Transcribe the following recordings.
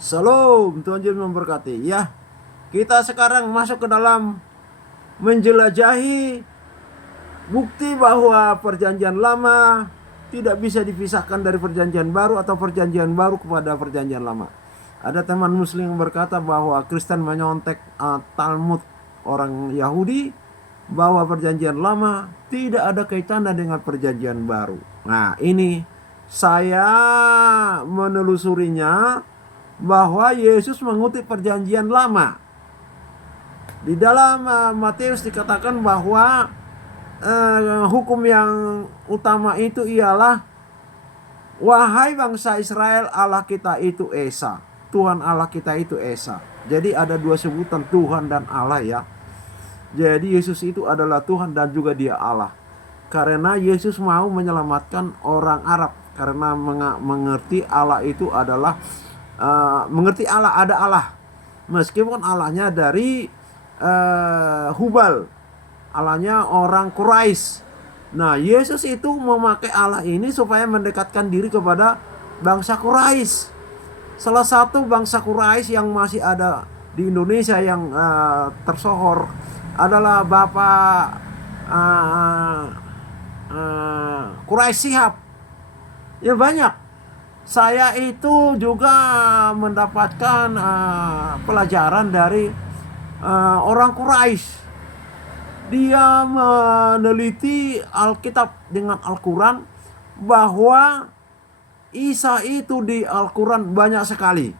Shalom, Tuhan Yesus memberkati. Ya, kita sekarang masuk ke dalam menjelajahi bukti bahwa perjanjian lama tidak bisa dipisahkan dari perjanjian baru atau perjanjian baru kepada perjanjian lama. Ada teman muslim yang berkata bahwa Kristen menyontek Talmud orang Yahudi bahwa perjanjian lama tidak ada kaitannya dengan perjanjian baru. Nah, ini saya menelusurinya bahwa Yesus mengutip perjanjian lama. Di dalam Matius dikatakan bahwa hukum yang utama itu ialah, wahai bangsa Israel, Allah kita itu Esa. Tuhan Allah kita itu Esa. Jadi ada dua sebutan, Tuhan dan Allah ya. Jadi Yesus itu adalah Tuhan dan juga dia Allah. Karena Yesus mau menyelamatkan orang Arab. Karena mengerti Allah itu adalah mengerti Allah, ada Allah. Meskipun Allahnya dari Hubal, Allahnya orang Quraisy. Nah, Yesus itu memakai Allah ini supaya mendekatkan diri kepada bangsa Quraisy. Salah satu bangsa Quraisy yang masih ada di Indonesia yang tersohor adalah Bapak Quraisy Shihab. Ya banyak. Saya itu juga mendapatkan pelajaran dari orang Quraisy. Dia meneliti Alkitab dengan Al-Quran bahwa Isa itu di Al-Quran banyak sekali.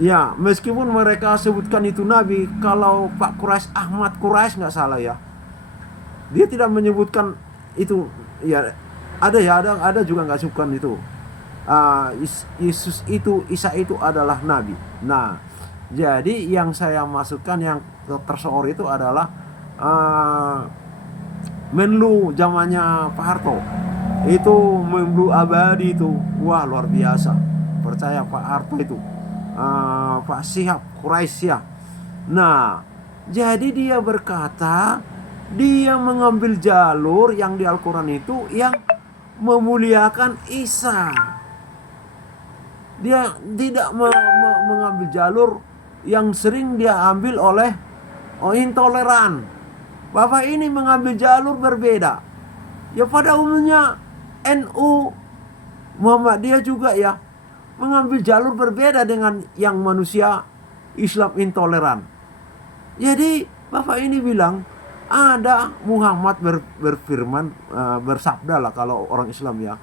Ya, meskipun mereka sebutkan itu Nabi, kalau Pak Quraisy, Ahmad Quraisy nggak salah ya, dia tidak menyebutkan itu. Ya, ada juga nggak suka itu. Yesus itu, Isa itu adalah Nabi. Nah, jadi yang saya masukkan yang tersohor itu adalah Menlu zamannya Pak Harto. Itu Menlu abadi itu, wah luar biasa. Percaya Pak Harto itu, Pak Shihab Quraisy ya. Nah, jadi dia berkata, dia mengambil jalur yang di Al-Quran itu yang memuliakan Isa. Dia tidak mengambil jalur yang sering dia ambil oleh intoleran. Bapak ini mengambil jalur berbeda. Ya pada umumnya NU Muhammadiyah juga ya mengambil jalur berbeda dengan yang manusia Islam intoleran. Jadi Bapak ini bilang, ada Muhammad berfirman, bersabda lah kalau orang Islam ya,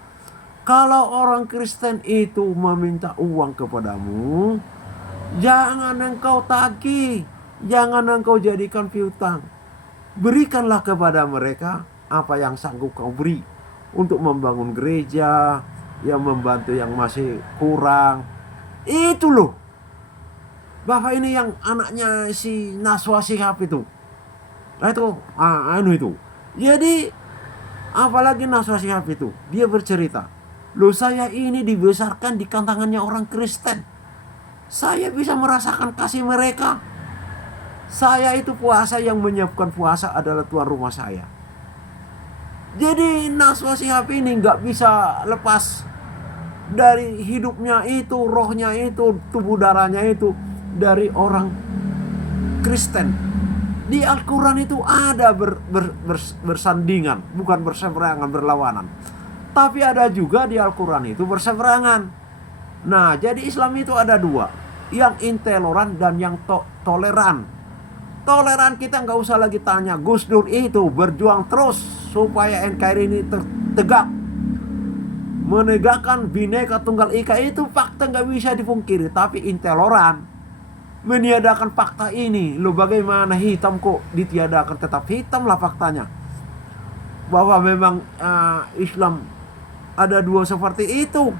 kalau orang Kristen itu meminta uang kepadamu, jangan engkau tagih, jangan engkau jadikan piutang. Berikanlah kepada mereka apa yang sanggup kau beri untuk membangun gereja, yang membantu yang masih kurang. Itu loh. Bapak ini yang anaknya si Naswa Shihab itu. Nah itu. Jadi apalagi Naswa Shihab itu, dia bercerita, loh saya ini dibesarkan di kantangannya orang Kristen. Saya bisa merasakan kasih mereka. Saya itu puasa, yang menyiapkan puasa adalah tuan rumah saya. Jadi Naswa Shihab ini gak bisa lepas dari hidupnya itu, rohnya itu, tubuh darahnya itu dari orang Kristen. Di Al-Quran itu ada bersandingan, bukan berseberangan, berlawanan. Tapi ada juga di Al-Quran itu berseberangan. Nah, jadi Islam itu ada dua, yang intoleran dan yang toleran. Toleran kita nggak usah lagi tanya. Gus Dur itu berjuang terus supaya NKRI ini tegak, menegakkan Bhinneka Tunggal Ika, itu fakta nggak bisa dipungkiri. Tapi intoleran meniadakan fakta ini. Lo bagaimana hitam kok ditiadakan, tetap hitam lah faktanya. Bahwa memang Islam ada dua seperti itu.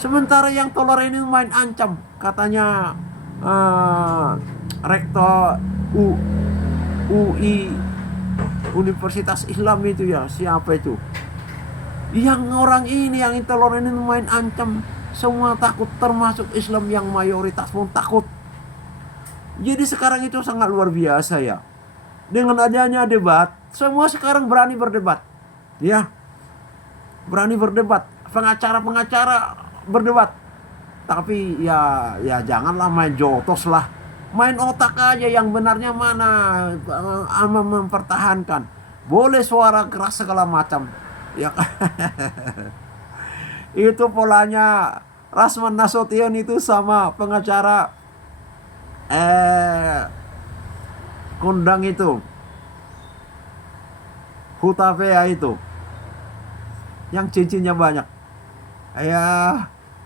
Sementara yang toleran ini main ancam. Katanya rektor UI Universitas Islam itu ya, siapa itu? Yang orang ini yang intoleran ini main ancam. Semua takut, termasuk Islam yang mayoritas pun takut. Jadi sekarang itu sangat luar biasa ya. Dengan adanya debat, semua sekarang berani berdebat. Ya. Berani berdebat. Pengacara berdebat. Tapi ya janganlah main jotos lah. Main otak aja, yang benarnya mana, mempertahankan. Boleh suara keras segala macam. Ya kan? Itu polanya Rasman Nasution itu sama pengacara kondang itu, Hutapea itu, yang cincinnya banyak. Ya,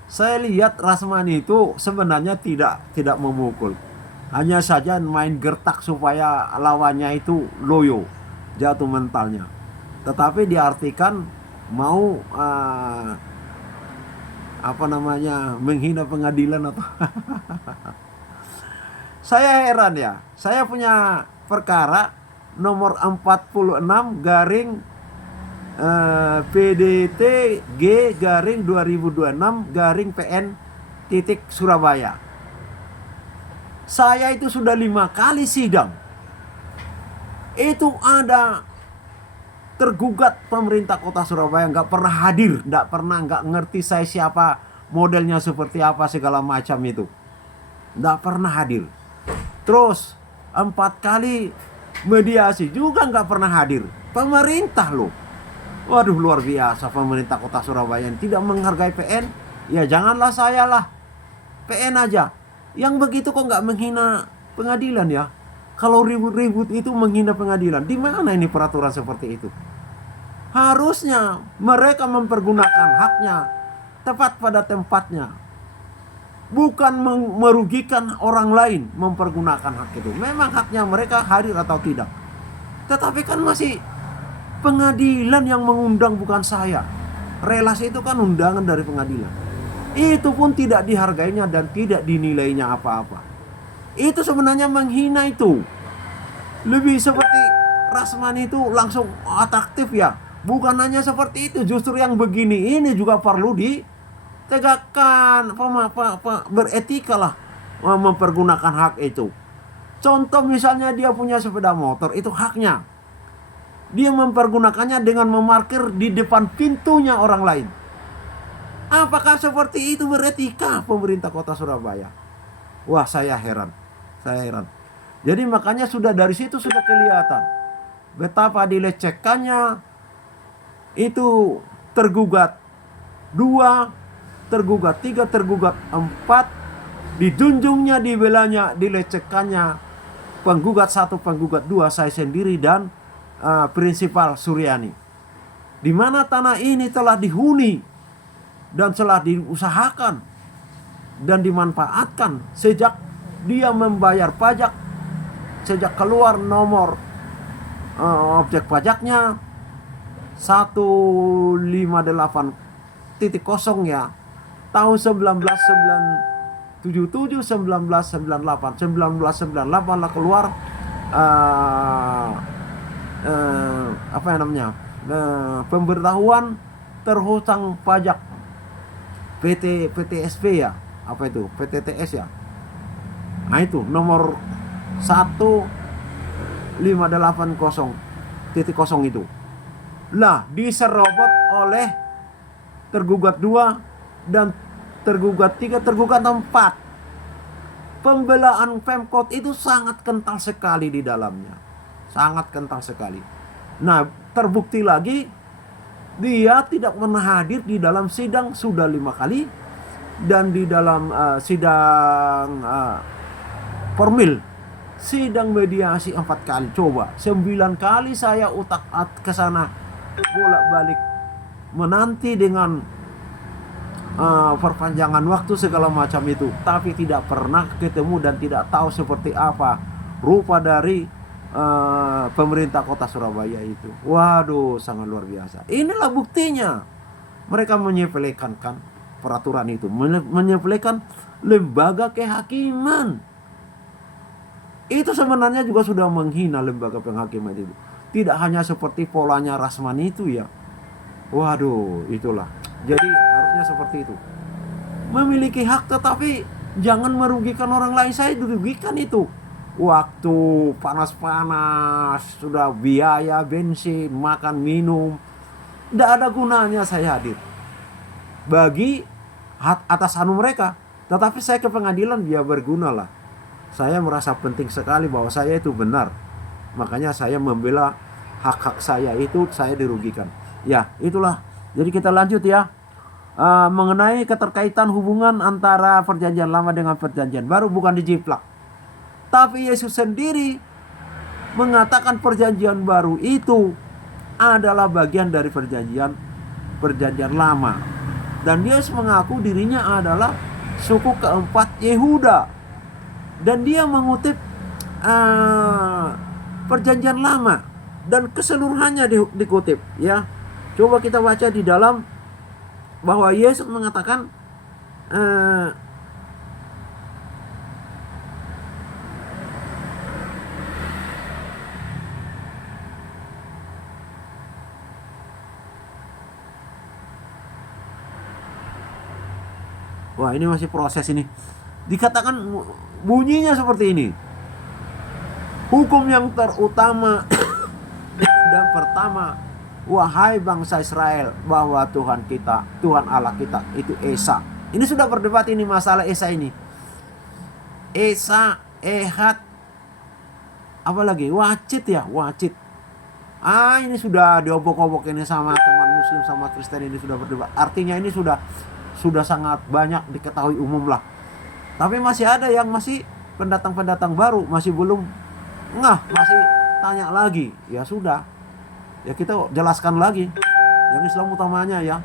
saya lihat Rasman itu sebenarnya tidak memukul. Hanya saja main gertak supaya lawannya itu loyo, jatuh mentalnya. Tetapi diartikan mau menghina pengadilan atau saya heran ya. Saya punya perkara nomor 46 garing PDT G garing 2026 garing PN titik Surabaya. Saya itu sudah 5 kali sidang. Itu ada tergugat pemerintah kota Surabaya nggak pernah hadir, nggak ngerti saya siapa, modelnya seperti apa, segala macam itu. Nggak pernah hadir. Terus 4 kali mediasi juga nggak pernah hadir. Pemerintah loh. Waduh, luar biasa pemerintah kota Surabaya yang tidak menghargai PN. Ya janganlah saya lah, PN aja. Yang begitu kok nggak menghina pengadilan ya? Kalau ribut-ribut itu menghina pengadilan. Di mana ini peraturan seperti itu? Harusnya mereka mempergunakan haknya tepat pada tempatnya. Bukan merugikan orang lain mempergunakan hak itu. Memang haknya mereka hadir atau tidak. Tetapi kan masih pengadilan yang mengundang, bukan saya. Relasi itu kan undangan dari pengadilan. Itu pun tidak dihargainya dan tidak dinilainya apa-apa. Itu sebenarnya menghina itu. Lebih seperti Rasman itu langsung atraktif ya. Bukan hanya seperti itu. Justru yang begini ini juga perlu ditegakkan. Beretika lah mempergunakan hak itu. Contoh misalnya dia punya sepeda motor, itu haknya. Dia mempergunakannya dengan memarkir di depan pintunya orang lain. Apakah seperti itu beretika pemerintah kota Surabaya? Wah, saya heran. Jadi makanya dari situ sudah kelihatan betapa dilecehkannya. Itu tergugat 2, tergugat 3, tergugat 4, dijunjungnya, dibelanya, dilecehkannya penggugat 1, penggugat 2, saya sendiri dan Prinsipal Suryani. Di mana tanah ini telah dihuni dan telah diusahakan dan dimanfaatkan sejak dia membayar pajak, sejak keluar nomor objek pajaknya 158.0 ya, tahun 1997, 1998 lah keluar pemberitahuan terhutang pajak PTSP ya, PTTS ya. Nah itu nomor 1580.0 itu. Lah diserobot oleh tergugat 2 dan tergugat 3, tergugat 4. Pembelaan Pemkot itu sangat kental sekali di dalamnya. Sangat kental sekali. Nah, terbukti lagi dia tidak pernah hadir di dalam sidang sudah 5 kali dan di dalam sidang formil, sidang mediasi 4 kali. Coba 9 kali saya utak ke sana bolak-balik menanti dengan perpanjangan waktu segala macam itu, tapi tidak pernah ketemu dan tidak tahu seperti apa rupa dari pemerintah kota Surabaya itu. Waduh, sangat luar biasa. Inilah buktinya. Mereka menyepelekan kan peraturan itu, menyepelekan lembaga kehakiman. Itu sebenarnya juga sudah menghina lembaga penghakiman itu. Tidak hanya seperti polanya Rasman itu ya. Waduh, itulah. Jadi harusnya seperti itu. Memiliki hak tetapi jangan merugikan orang lain. Saya dirugikan itu. Waktu panas-panas, sudah biaya bensin, makan, minum, tidak ada gunanya saya hadir bagi atas anu mereka. Tetapi saya ke pengadilan, ya berguna lah. Saya merasa penting sekali bahwa saya itu benar. Makanya saya membela hak-hak saya itu, saya dirugikan. Ya, itulah. Jadi kita lanjut ya. Mengenai keterkaitan hubungan antara perjanjian lama dengan perjanjian baru bukan dijiplak. Tapi Yesus sendiri mengatakan perjanjian baru itu adalah bagian dari perjanjian lama. Dan Yesus mengaku dirinya adalah suku keempat Yehuda. Dan dia mengutip perjanjian lama dan keseluruhannya dikutip ya. Coba kita baca di dalam bahwa Yesus mengatakan wah, ini masih proses ini. Dikatakan bunyinya seperti ini. Hukum yang terutama dan pertama, wahai bangsa Israel, bahwa Tuhan kita, Tuhan Allah kita itu Esa. Ini sudah berdebat ini masalah Esa ini. Esa, Ehad, apa lagi? Wacit ya, Wacit. Ini sudah diobok-obok ini sama teman Muslim sama Kristen, ini sudah berdebat. Artinya ini sudah sangat banyak diketahui umum lah. Tapi masih ada yang masih pendatang-pendatang baru, masih belum masih tanya lagi. Ya sudah, ya kita jelaskan lagi. Yang Islam utamanya ya,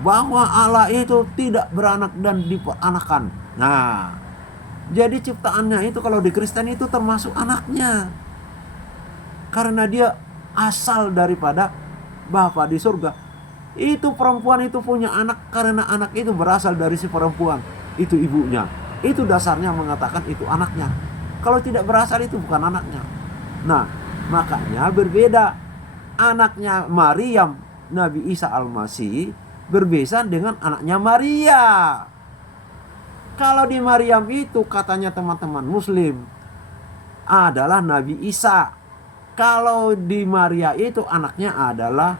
bahwa Allah itu tidak beranak dan diperanakan. Nah, jadi ciptaannya itu kalau di Kristen itu termasuk anaknya, karena dia asal daripada Bapa di surga. Itu perempuan itu punya anak karena anak itu berasal dari si perempuan, itu ibunya. Itu dasarnya mengatakan itu anaknya. Kalau tidak berasal itu bukan anaknya. Nah, makanya berbeda. Anaknya Maryam, Nabi Isa Al-Masih, berbeda dengan anaknya Maria. Kalau di Maryam itu katanya teman-teman Muslim adalah Nabi Isa. Kalau di Maria itu anaknya adalah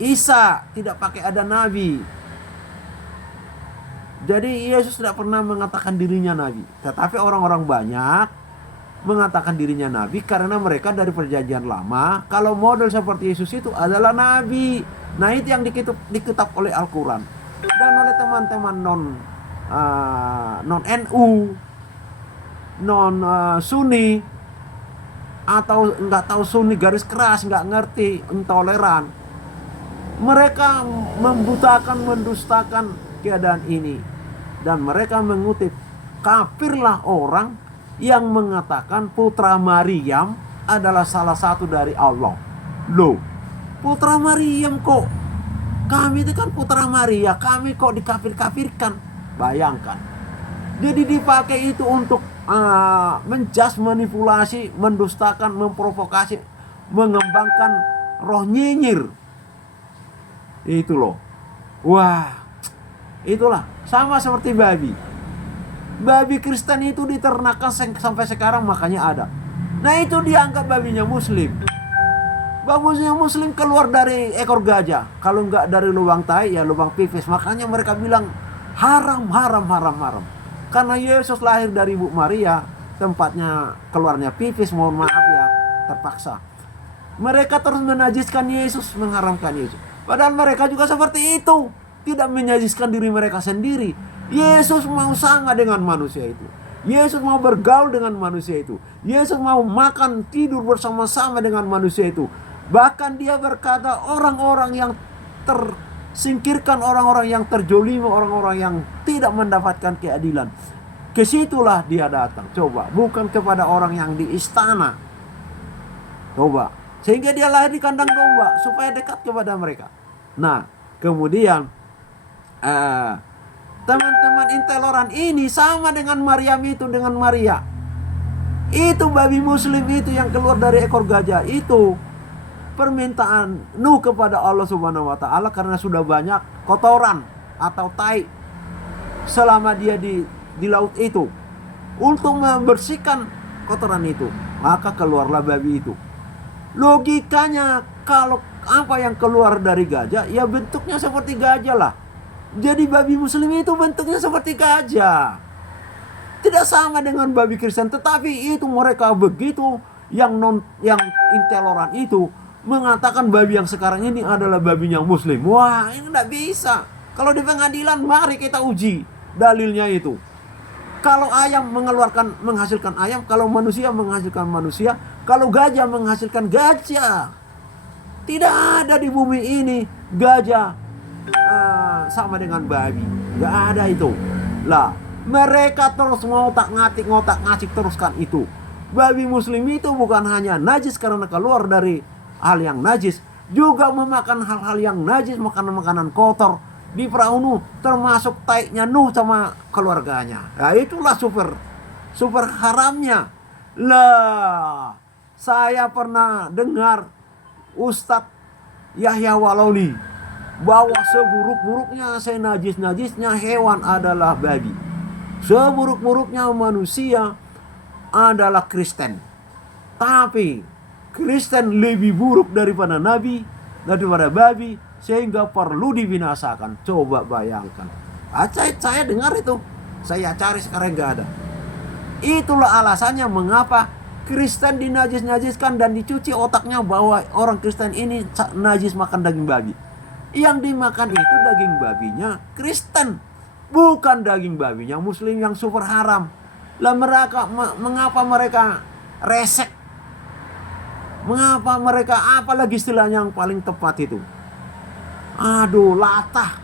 Isa, tidak pakai ada Nabi. Jadi Yesus tidak pernah mengatakan dirinya Nabi. Tetapi orang-orang banyak mengatakan dirinya Nabi karena mereka dari perjanjian lama. Kalau model seperti Yesus itu adalah Nabi. Nah, itu yang dikutip oleh Al-Quran. Dan oleh teman-teman non NU, non Sunni, atau nggak tahu Sunni garis keras, nggak ngerti, intoleran. Mereka membutakan, mendustakan keadaan ini. Dan mereka mengutip, kafirlah orang yang mengatakan putra Maryam adalah salah satu dari Allah. Loh, putra Maryam kok? Kami itu kan putra Maria, kami kok dikafir-kafirkan? Bayangkan. Jadi dipakai itu untuk menjas, manipulasi, mendustakan, memprovokasi, mengembangkan roh nyinyir. Itu loh. Wah, itulah sama seperti babi. Babi Kristen itu diternakan sampai sekarang, makanya ada. Nah, itu dianggap babinya Muslim. Babinya Muslim keluar dari ekor gajah. Kalau enggak dari lubang tai, ya lubang pipis. Makanya mereka bilang haram, haram, haram, haram. Karena Yesus lahir dari Ibu Maria, tempatnya keluarnya pipis, mohon maaf ya, terpaksa. Mereka terus menajiskan Yesus, mengharamkan Yesus. Padahal mereka juga seperti itu, tidak menajiskan diri mereka sendiri. Yesus mau sangat dengan manusia itu. Yesus mau bergaul dengan manusia itu. Yesus mau makan, tidur bersama-sama dengan manusia itu. Bahkan dia berkata, orang-orang yang tersingkirkan, orang-orang yang terjolimi, orang-orang yang tidak mendapatkan keadilan, kesitulah dia datang. Coba, bukan kepada orang yang di istana. Coba, sehingga dia lahir di kandang domba supaya dekat kepada mereka. Nah, kemudian teman-teman intoleran ini sama dengan Maryam itu, dengan Maria. Itu babi Muslim itu yang keluar dari ekor gajah itu. Permintaan Nuh kepada Allah Subhanahu wa Ta'ala karena sudah banyak kotoran atau tai selama dia di laut itu, untuk membersihkan kotoran itu, maka keluarlah babi itu. Logikanya kalau apa yang keluar dari gajah, ya bentuknya seperti gajah lah. Jadi babi muslim itu bentuknya seperti gajah. Tidak sama dengan babi Kristen, tetapi itu mereka begitu yang intoleran itu mengatakan babi yang sekarang ini adalah babinya muslim. Wah, ini tidak bisa. Kalau di pengadilan mari kita uji dalilnya itu. Kalau ayam menghasilkan ayam, kalau manusia menghasilkan manusia, kalau gajah menghasilkan gajah. Tidak ada di bumi ini gajah sama dengan babi. Gak ada itu. Lah, mereka terus ngotak-ngatik teruskan itu. Babi muslim itu bukan hanya najis karena keluar dari hal yang najis, juga memakan hal-hal yang najis, makanan-makanan kotor di perahu Nuh, termasuk taiknya Nuh sama keluarganya. Ya itulah super haramnya. Lah, saya pernah dengar Ustadz Yahya Walauli bahwa seburuk-buruknya senajis-najisnya hewan adalah babi. Seburuk-buruknya manusia adalah Kristen. Tapi Kristen lebih buruk daripada nabi, daripada babi, sehingga perlu dibinasakan. Coba bayangkan. Saya dengar itu. Saya cari sekarang gak ada. Itulah alasannya mengapa Kristen dinajis-najiskan dan dicuci otaknya bahwa orang Kristen ini najis makan daging babi. Yang dimakan itu daging babinya Kristen, bukan daging babinya Muslim yang super haram. Lah mengapa mereka resek? Mengapa mereka, apalagi istilahnya yang paling tepat itu? Aduh, latah.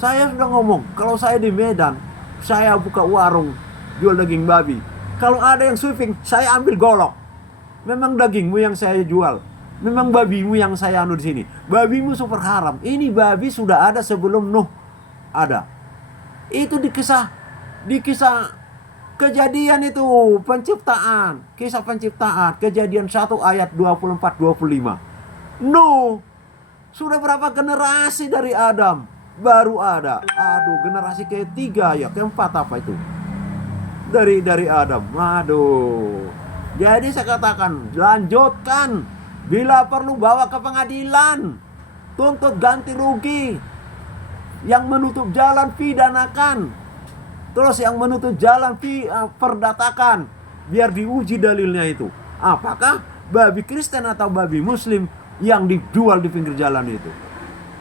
Saya sudah ngomong, kalau saya di Medan, saya buka warung jual daging babi. Kalau ada yang sweeping, saya ambil golok. Memang dagingmu yang saya jual, memang babimu yang saya anu di sini. Babimu super haram. Ini babi sudah ada sebelum Nuh ada. Itu di kisah kejadian itu penciptaan, kisah penciptaan, kejadian 1 ayat 24-25. Nuh sudah berapa generasi dari Adam baru ada. Aduh, generasi ketiga ya, keempat apa itu? Dari Adam. Aduh. Jadi saya katakan, lanjutkan. Bila perlu bawa ke pengadilan. Tuntut ganti rugi. Yang menutup jalan pidanakan. Terus yang menutup jalan perdatakan. Biar diuji dalilnya itu. Apakah babi Kristen atau babi Muslim yang dijual di pinggir jalan itu?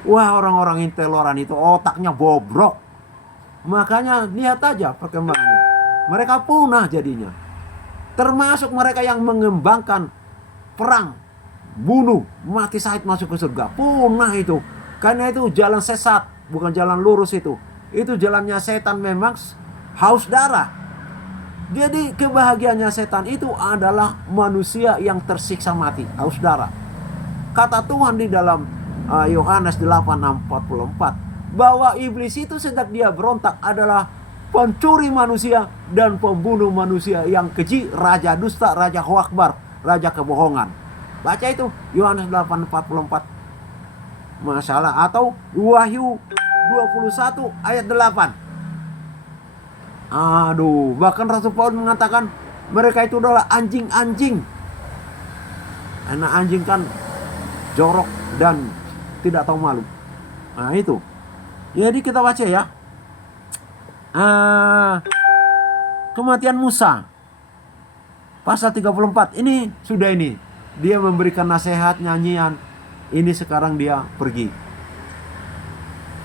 Wah, orang-orang intoleran itu otaknya bobrok. Makanya lihat aja perkembangannya. Mereka punah jadinya. Termasuk mereka yang mengembangkan perang, bunuh, mati syahid masuk ke surga. Punah itu. Karena itu jalan sesat, bukan jalan lurus itu. Itu jalannya setan, memang haus darah. Jadi kebahagiaannya setan itu adalah manusia yang tersiksa mati, haus darah. Kata Tuhan di dalam Yohanes 8:44 bahwa iblis itu sejak dia berontak adalah pencuri manusia dan pembunuh manusia yang keji, raja dusta, raja hoakbar, raja kebohongan. Baca itu Yohanes 8:44. Masalah atau Wahyu 21 ayat 8. Aduh, bahkan Rasul Paulus mengatakan mereka itu adalah anjing-anjing. Anak anjing kan jorok dan tidak tahu malu. Nah itu. Jadi kita baca ya. Kematian Musa pasal 34. Ini sudah ini. Dia memberikan nasihat, nyanyian. Ini sekarang dia pergi.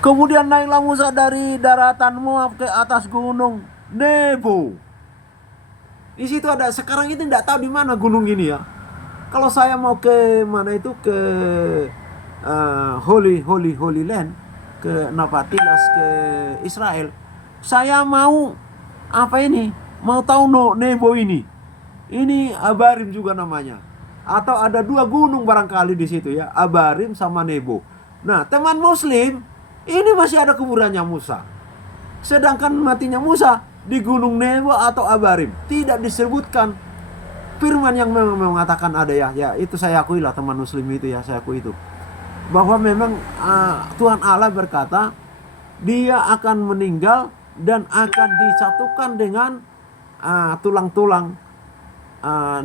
Kemudian naiklah Musa dari daratan Moab ke atas gunung Nebo. Di situ ada, sekarang itu tidak tahu di mana gunung ini ya. Kalau saya mau ke mana itu, ke Holy Land, ke Napatilas, ke Israel, saya mau apa ini? Mau tahu Nebo ini. Ini Abarim juga namanya. Atau ada 2 gunung barangkali di situ ya, Abarim sama Nebo. Nah, teman Muslim, ini masih ada kuburannya Musa. Sedangkan matinya Musa di gunung Nebo atau Abarim tidak disebutkan. Firman yang memang mengatakan ada ya, itu saya akui lah, teman Muslim itu ya, saya akui itu. Bahwa memang Tuhan Allah berkata dia akan meninggal dan akan disatukan dengan tulang-tulang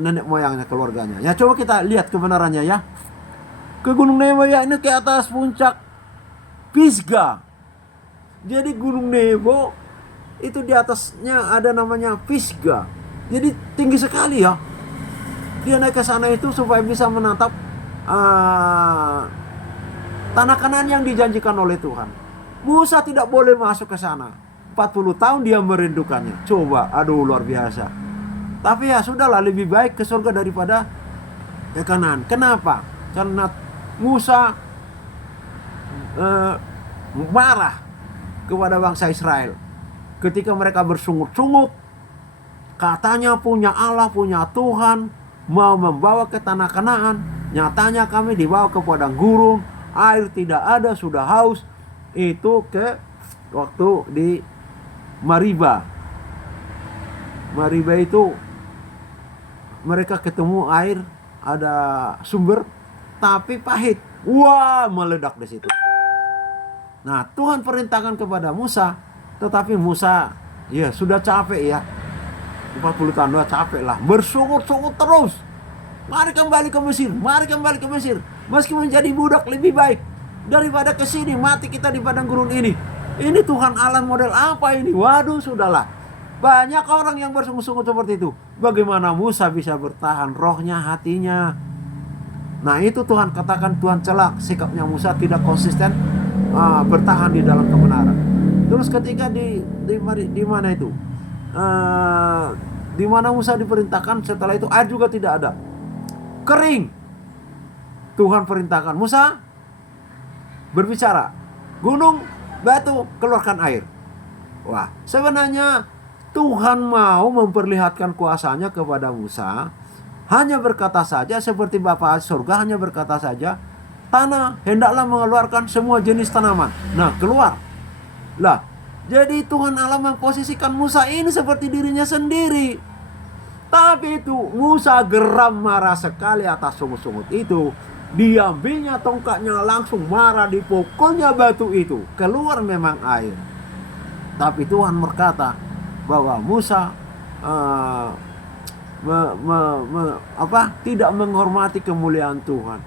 nenek moyangnya, keluarganya. Ya, coba kita lihat kebenarannya ya. Ke gunung Nebo ya, ini ke atas puncak Pisgah. Jadi Gunung Nebo itu di atasnya ada namanya Pisgah. Jadi tinggi sekali ya. Dia naik ke sana itu supaya bisa menatap tanah Kanaan yang dijanjikan oleh Tuhan. Musa tidak boleh masuk ke sana. 40 tahun dia merindukannya. Coba, aduh luar biasa. Tapi ya sudahlah, lebih baik ke surga daripada ke Kanaan. Kenapa? Karena Musa marah kepada bangsa Israel ketika mereka bersungut-sungut, katanya punya Allah, punya Tuhan, mau membawa ke tanah Kanaan. Nyatanya kami dibawa ke padang gurun, air tidak ada, sudah haus. Itu ke waktu di Mariba. Mariba itu mereka ketemu air, ada sumber tapi pahit. Wah, meledak di situ. Nah, Tuhan perintahkan kepada Musa, tetapi Musa ya sudah capek ya. 40 tahun udah capek lah, bersungut-sungut terus. Mari kembali ke Mesir, mari kembali ke Mesir. Meski menjadi budak lebih baik daripada ke sini, mati kita di padang gurun ini. Ini Tuhan Allah model apa ini? Waduh, sudahlah. Banyak orang yang bersungut-sungut seperti itu. Bagaimana Musa bisa bertahan rohnya, hatinya? Nah, itu Tuhan katakan, Tuhan celak sikapnya Musa tidak konsisten bertahan di dalam kebenaran. Terus ketika di mana itu? Di mana Musa diperintahkan, setelah itu air juga tidak ada. Kering. Tuhan perintahkan Musa berbicara, gunung, batu, keluarkan air. Wah, sebenarnya Tuhan mau memperlihatkan kuasanya kepada Musa. Hanya berkata saja, seperti Bapa surga hanya berkata saja, tanah hendaklah mengeluarkan semua jenis tanaman. Nah, keluar. Lah, jadi Tuhan Allah memposisikan Musa ini seperti dirinya sendiri. Tapi itu Musa geram, marah sekali atas sungut-sungut itu. Diambilnya tongkatnya, langsung marah, dipukulnya batu itu. Keluar memang air. Tapi Tuhan berkata bahwa Musa tidak menghormati kemuliaan Tuhan.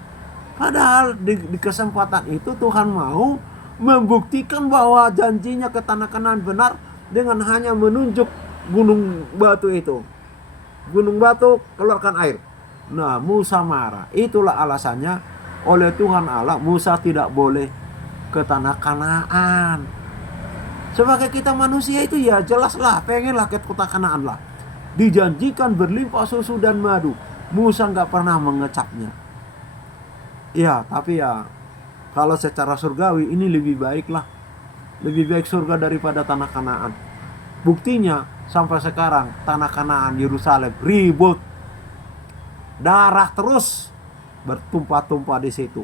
Padahal di kesempatan itu Tuhan mau membuktikan bahwa janjinya ke tanah Kanaan benar dengan hanya menunjuk gunung batu itu. Gunung batu, keluarkan air. Nah, Musa marah. Itulah alasannya oleh Tuhan Allah Musa tidak boleh ke tanah Kanaan. Sebagai kita manusia itu ya jelaslah pengenlah ke kota Kanaan lah. Dijanjikan berlimpah susu dan madu. Musa nggak pernah mengecapnya. Ya, tapi ya kalau secara surgawi ini lebih baik lah. Lebih baik surga daripada tanah Kanaan. Buktinya sampai sekarang tanah Kanaan, Yerusalem ribut. Darah terus bertumpah-tumpah di situ.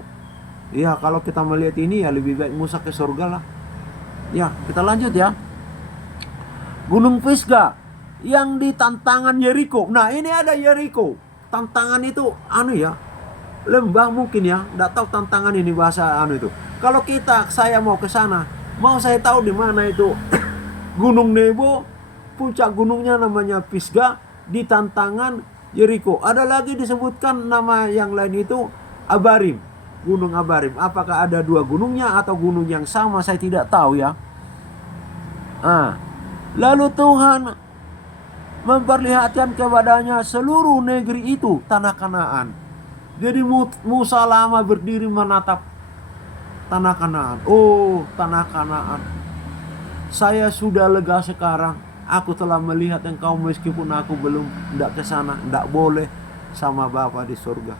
Ya, kalau kita melihat ini ya lebih baik Musa ke surga lah. Ya, kita lanjut ya. Gunung Pisgah yang di tantangan Yeriko. Nah, ini ada Yeriko. Tantangan itu ya, lembah mungkin ya. Enggak tahu tantangan ini bahasa itu. Kalau saya mau ke sana, mau saya tahu di mana itu Gunung Nebo, puncak gunungnya namanya Pisgah, di tantangan Yeriko. Ada lagi disebutkan nama yang lain itu Abarim, Gunung Abarim. Apakah ada dua gunungnya atau gunung yang sama, saya tidak tahu ya. Lalu Tuhan memperlihatkan kepadanya seluruh negeri itu, tanah Kanaan. Jadi Musa lama berdiri menatap tanah Kanaan. Oh, tanah Kanaan. Saya sudah lega sekarang. Aku telah melihat engkau meskipun aku belum tidak ke sana, tidak boleh sama Bapa di surga.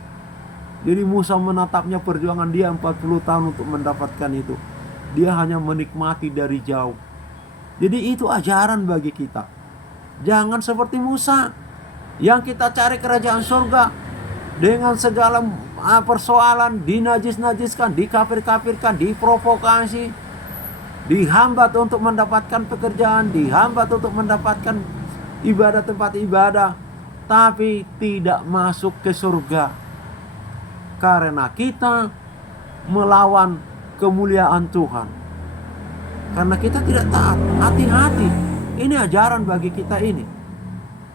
Jadi Musa menatapnya perjuangan dia 40 tahun untuk mendapatkan itu. Dia hanya menikmati dari jauh. Jadi itu ajaran bagi kita. Jangan seperti Musa yang kita cari kerajaan surga dengan segala persoalan, dinajis-najiskan, dikafir-kafirkan, diprovokasi, dihambat untuk mendapatkan pekerjaan, dihambat untuk mendapatkan ibadah, tempat ibadah, tapi tidak masuk ke surga karena kita melawan kemuliaan Tuhan, karena kita tidak taat. Hati-hati, ini ajaran bagi kita ini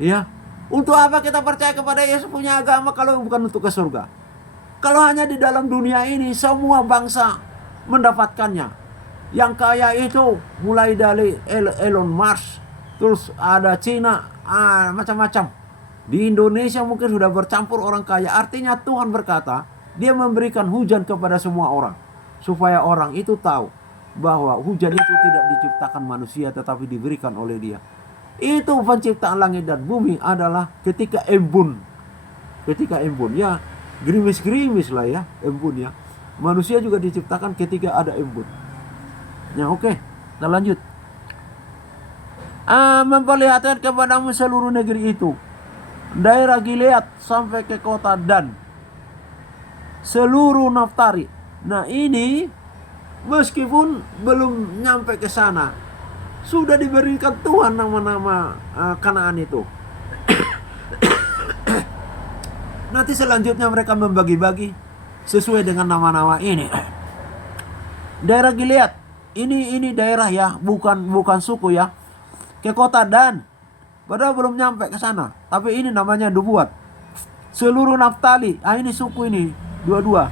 ya. Untuk apa kita percaya kepada Yesus punya agama kalau bukan untuk ke surga? Kalau hanya di dalam dunia ini semua bangsa mendapatkannya, Yang kaya itu mulai dari Elon Musk, terus ada Cina, macam-macam. Di Indonesia mungkin sudah bercampur orang kaya. Artinya Tuhan berkata, Dia memberikan hujan kepada semua orang, supaya orang itu tahu bahwa hujan itu tidak diciptakan manusia tetapi diberikan oleh Dia. Itu penciptaan langit dan bumi adalah ketika embun. Ketika embun, ya gerimis-gerimis lah ya embun ya. Manusia juga diciptakan ketika ada embun. Ya oke, kita lanjut. Memperlihatkan kepadamu seluruh negeri itu, daerah Gilead sampai ke kota Dan, seluruh Naftali. Nah ini meskipun belum nyampe ke sana, sudah diberikan Tuhan nama-nama Kanaan itu. Nanti selanjutnya mereka membagi-bagi sesuai dengan nama-nama ini. Daerah Gilead, ini daerah ya, bukan suku ya. Ke kota Dan, padahal belum nyampe ke sana, tapi ini namanya dibuat. Seluruh Naftali, ini suku ini dua-dua.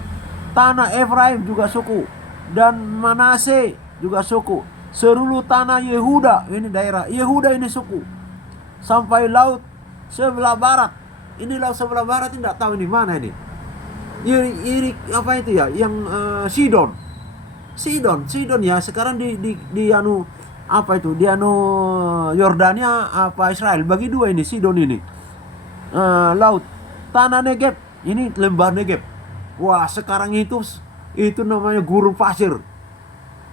Tanah Efraim juga suku, dan Manase juga suku. Seluruh tanah Yehuda, ini daerah Yehuda, ini suku. Sampai laut sebelah barat. Ini laut sebelah barat, tidak tahu ini mana ini. Ini apa itu ya? Yang Sidon ya. Sekarang di anu apa itu? Di anu Yordania apa Israel? Bagi dua ini Sidon ini. Laut, tanah Negeb, ini lembah Negeb. Wah, sekarang itu namanya gurun pasir.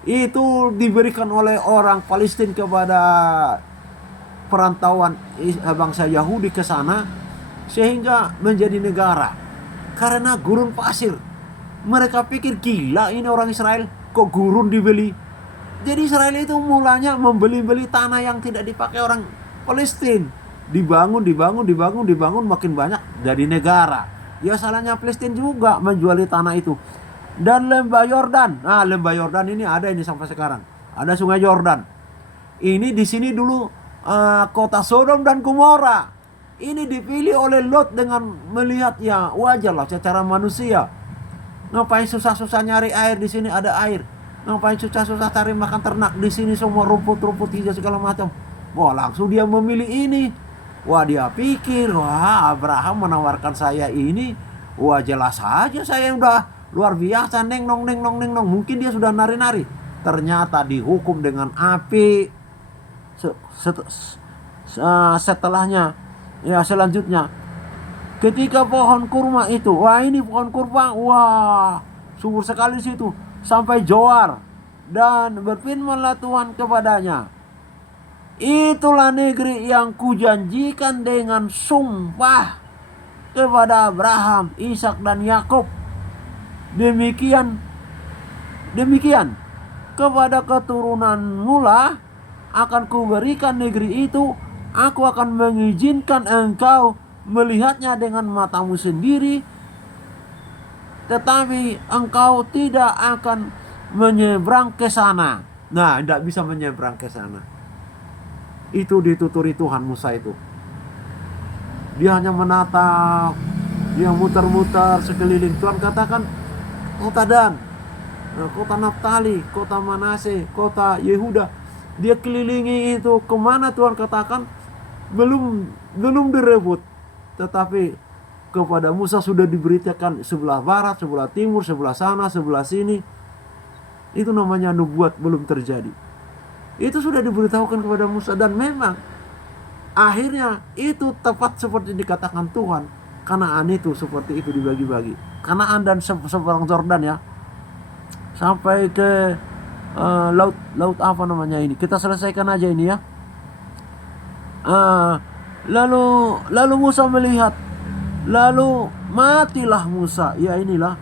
Itu diberikan oleh orang Palestina kepada perantauan bangsa Yahudi ke sana, sehingga menjadi negara. Karena gurun pasir. Mereka pikir gila ini orang Israel, kok gurun dibeli. Jadi Israel itu mulanya membeli-beli tanah yang tidak dipakai orang Palestina. Dibangun makin banyak jadi negara. Ya salahnya Palestina juga menjuali tanah itu. Dan lembah Yordan. Nah, lembah Yordan ini ada ini sampai sekarang. Ada sungai Yordan. Ini di sini dulu kota Sodom dan Gomora. Ini dipilih oleh Lot dengan melihat ya wajarlah secara manusia. Ngapain susah-susah nyari air, di sini ada air. Ngapain susah-susah cari makan ternak, di sini semua rumput-rumput hijau segala macam. Wah, langsung dia memilih ini. Wah, dia pikir, wah Abraham menawarkan saya ini. Wah, jelas saja saya udah luar biasa, neng nong. Mungkin dia sudah nari-nari. Ternyata dihukum dengan api. Setelahnya, ya selanjutnya, ketika pohon kurma itu, wah ini pohon kurma, wah subur sekali di situ sampai Joar, dan berfirmanlah Tuhan kepadanya, itulah negeri yang kujanjikan dengan sumpah kepada Abraham, Ishak dan Yakub. Demikian kepada keturunanmu lah akan kuberikan negeri itu. Aku akan mengizinkan engkau melihatnya dengan matamu sendiri, tetapi engkau tidak akan menyeberang ke sana. Nah, tidak bisa menyeberang ke sana. Itu dituturi Tuhan Musa itu. Dia hanya menatap, dia muter-muter sekeliling. Tuhan katakan, kota Dan, kota Naftali, kota Manase, kota Yehuda. Dia kelilingi itu. Kemana Tuhan katakan belum direbut, tetapi kepada Musa sudah diberitakan sebelah barat, sebelah timur, sebelah sana, sebelah sini. Itu namanya nubuat belum terjadi. Itu sudah diberitahukan kepada Musa, dan memang akhirnya itu tepat seperti dikatakan Tuhan. Kanaan itu seperti itu dibagi-bagi. Kanaan dan seberang Yordan ya, sampai ke laut apa namanya ini. Kita selesaikan aja ini ya. Lalu Musa melihat, lalu matilah Musa. Ya inilah,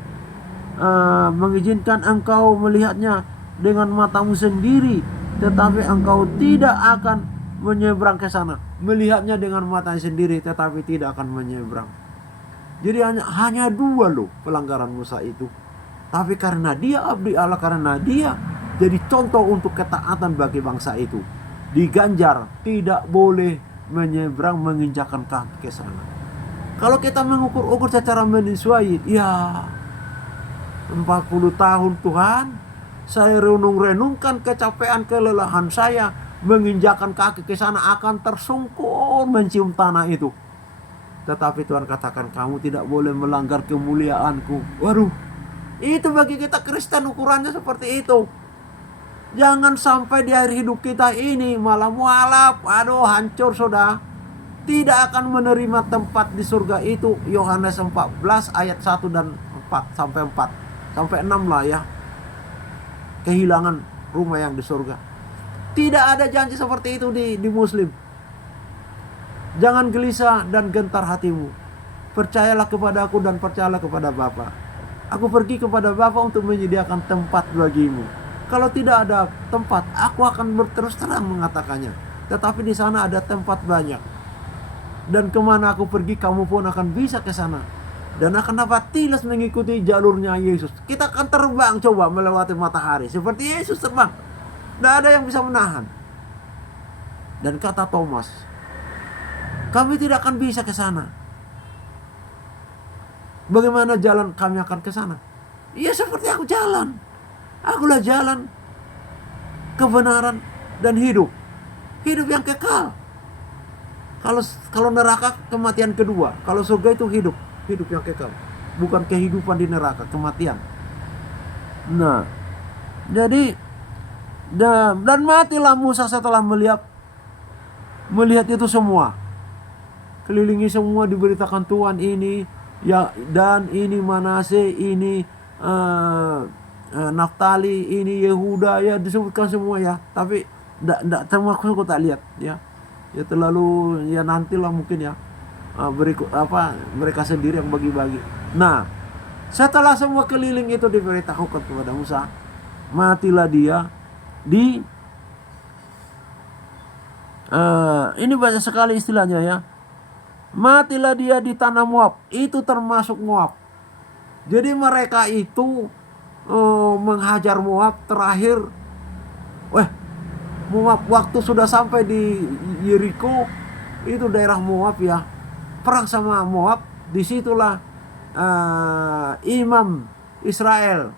mengizinkan engkau melihatnya dengan matamu sendiri, tetapi engkau tidak akan menyeberang ke sana. Melihatnya dengan matanya sendiri, tetapi tidak akan menyeberang. Jadi hanya dua loh pelanggaran Musa itu. Tapi karena dia abdi Allah, karena dia jadi contoh untuk ketaatan bagi bangsa itu, diganjar tidak boleh menyeberang, menginjakan kaki ke sana. Kalau kita mengukur-ukur secara menyesuaikan, ya 40 tahun Tuhan, saya renung-renungkan kecapean, kelelahan saya, menginjakan kaki ke sana akan tersungkur mencium tanah itu. Tetapi Tuhan katakan, kamu tidak boleh melanggar kemuliaanku. Waduh, itu bagi kita Kristen ukurannya seperti itu. Jangan sampai di akhir hidup kita ini malah mualaf, aduh hancur sudah. Tidak akan menerima tempat di surga itu. Yohanes 14 ayat 1 dan 4 sampai 4 sampai 6 lah ya. Kehilangan rumah yang di surga. Tidak ada janji seperti itu di Muslim. Jangan gelisah dan gentar hatimu. Percayalah kepada aku dan percayalah kepada Bapa. Aku pergi kepada Bapa untuk menyediakan tempat bagimu. Kalau tidak ada tempat, aku akan berterus terang mengatakannya. Tetapi di sana ada tempat banyak. Dan kemana aku pergi, kamu pun akan bisa ke sana. Dan akan dapat tilas mengikuti jalurnya Yesus. Kita akan terbang coba melewati matahari. Seperti Yesus terbang. Tidak ada yang bisa menahan. Dan kata Thomas, kami tidak akan bisa ke sana. Bagaimana jalan kami akan ke sana? Ya seperti aku jalan. Akulah jalan, kebenaran, dan hidup. Hidup yang kekal. Kalau neraka kematian kedua. Kalau surga itu hidup yang kekal. Bukan kehidupan di neraka, kematian. Nah, jadi dan matilah Musa setelah melihat itu semua. Kelilingi semua, diberitakan Tuhan ini ya, dan ini Manase, ini Naftali, ini Yehuda, ya disebutkan semua ya. Tapi enggak termasuk aku tak lihat ya. Ya terlalu ya, nantilah mungkin ya. Mereka sendiri yang bagi-bagi. Nah, setelah semua keliling itu diberitahukan kepada Musa, matilah dia di ini banyak sekali istilahnya ya. Matilah dia di tanah Moab. Itu termasuk Moab. Jadi mereka itu menghajar Moab terakhir. Moab waktu sudah sampai di Yeriko, itu daerah Moab ya. Perang sama Moab, disitulah imam Israel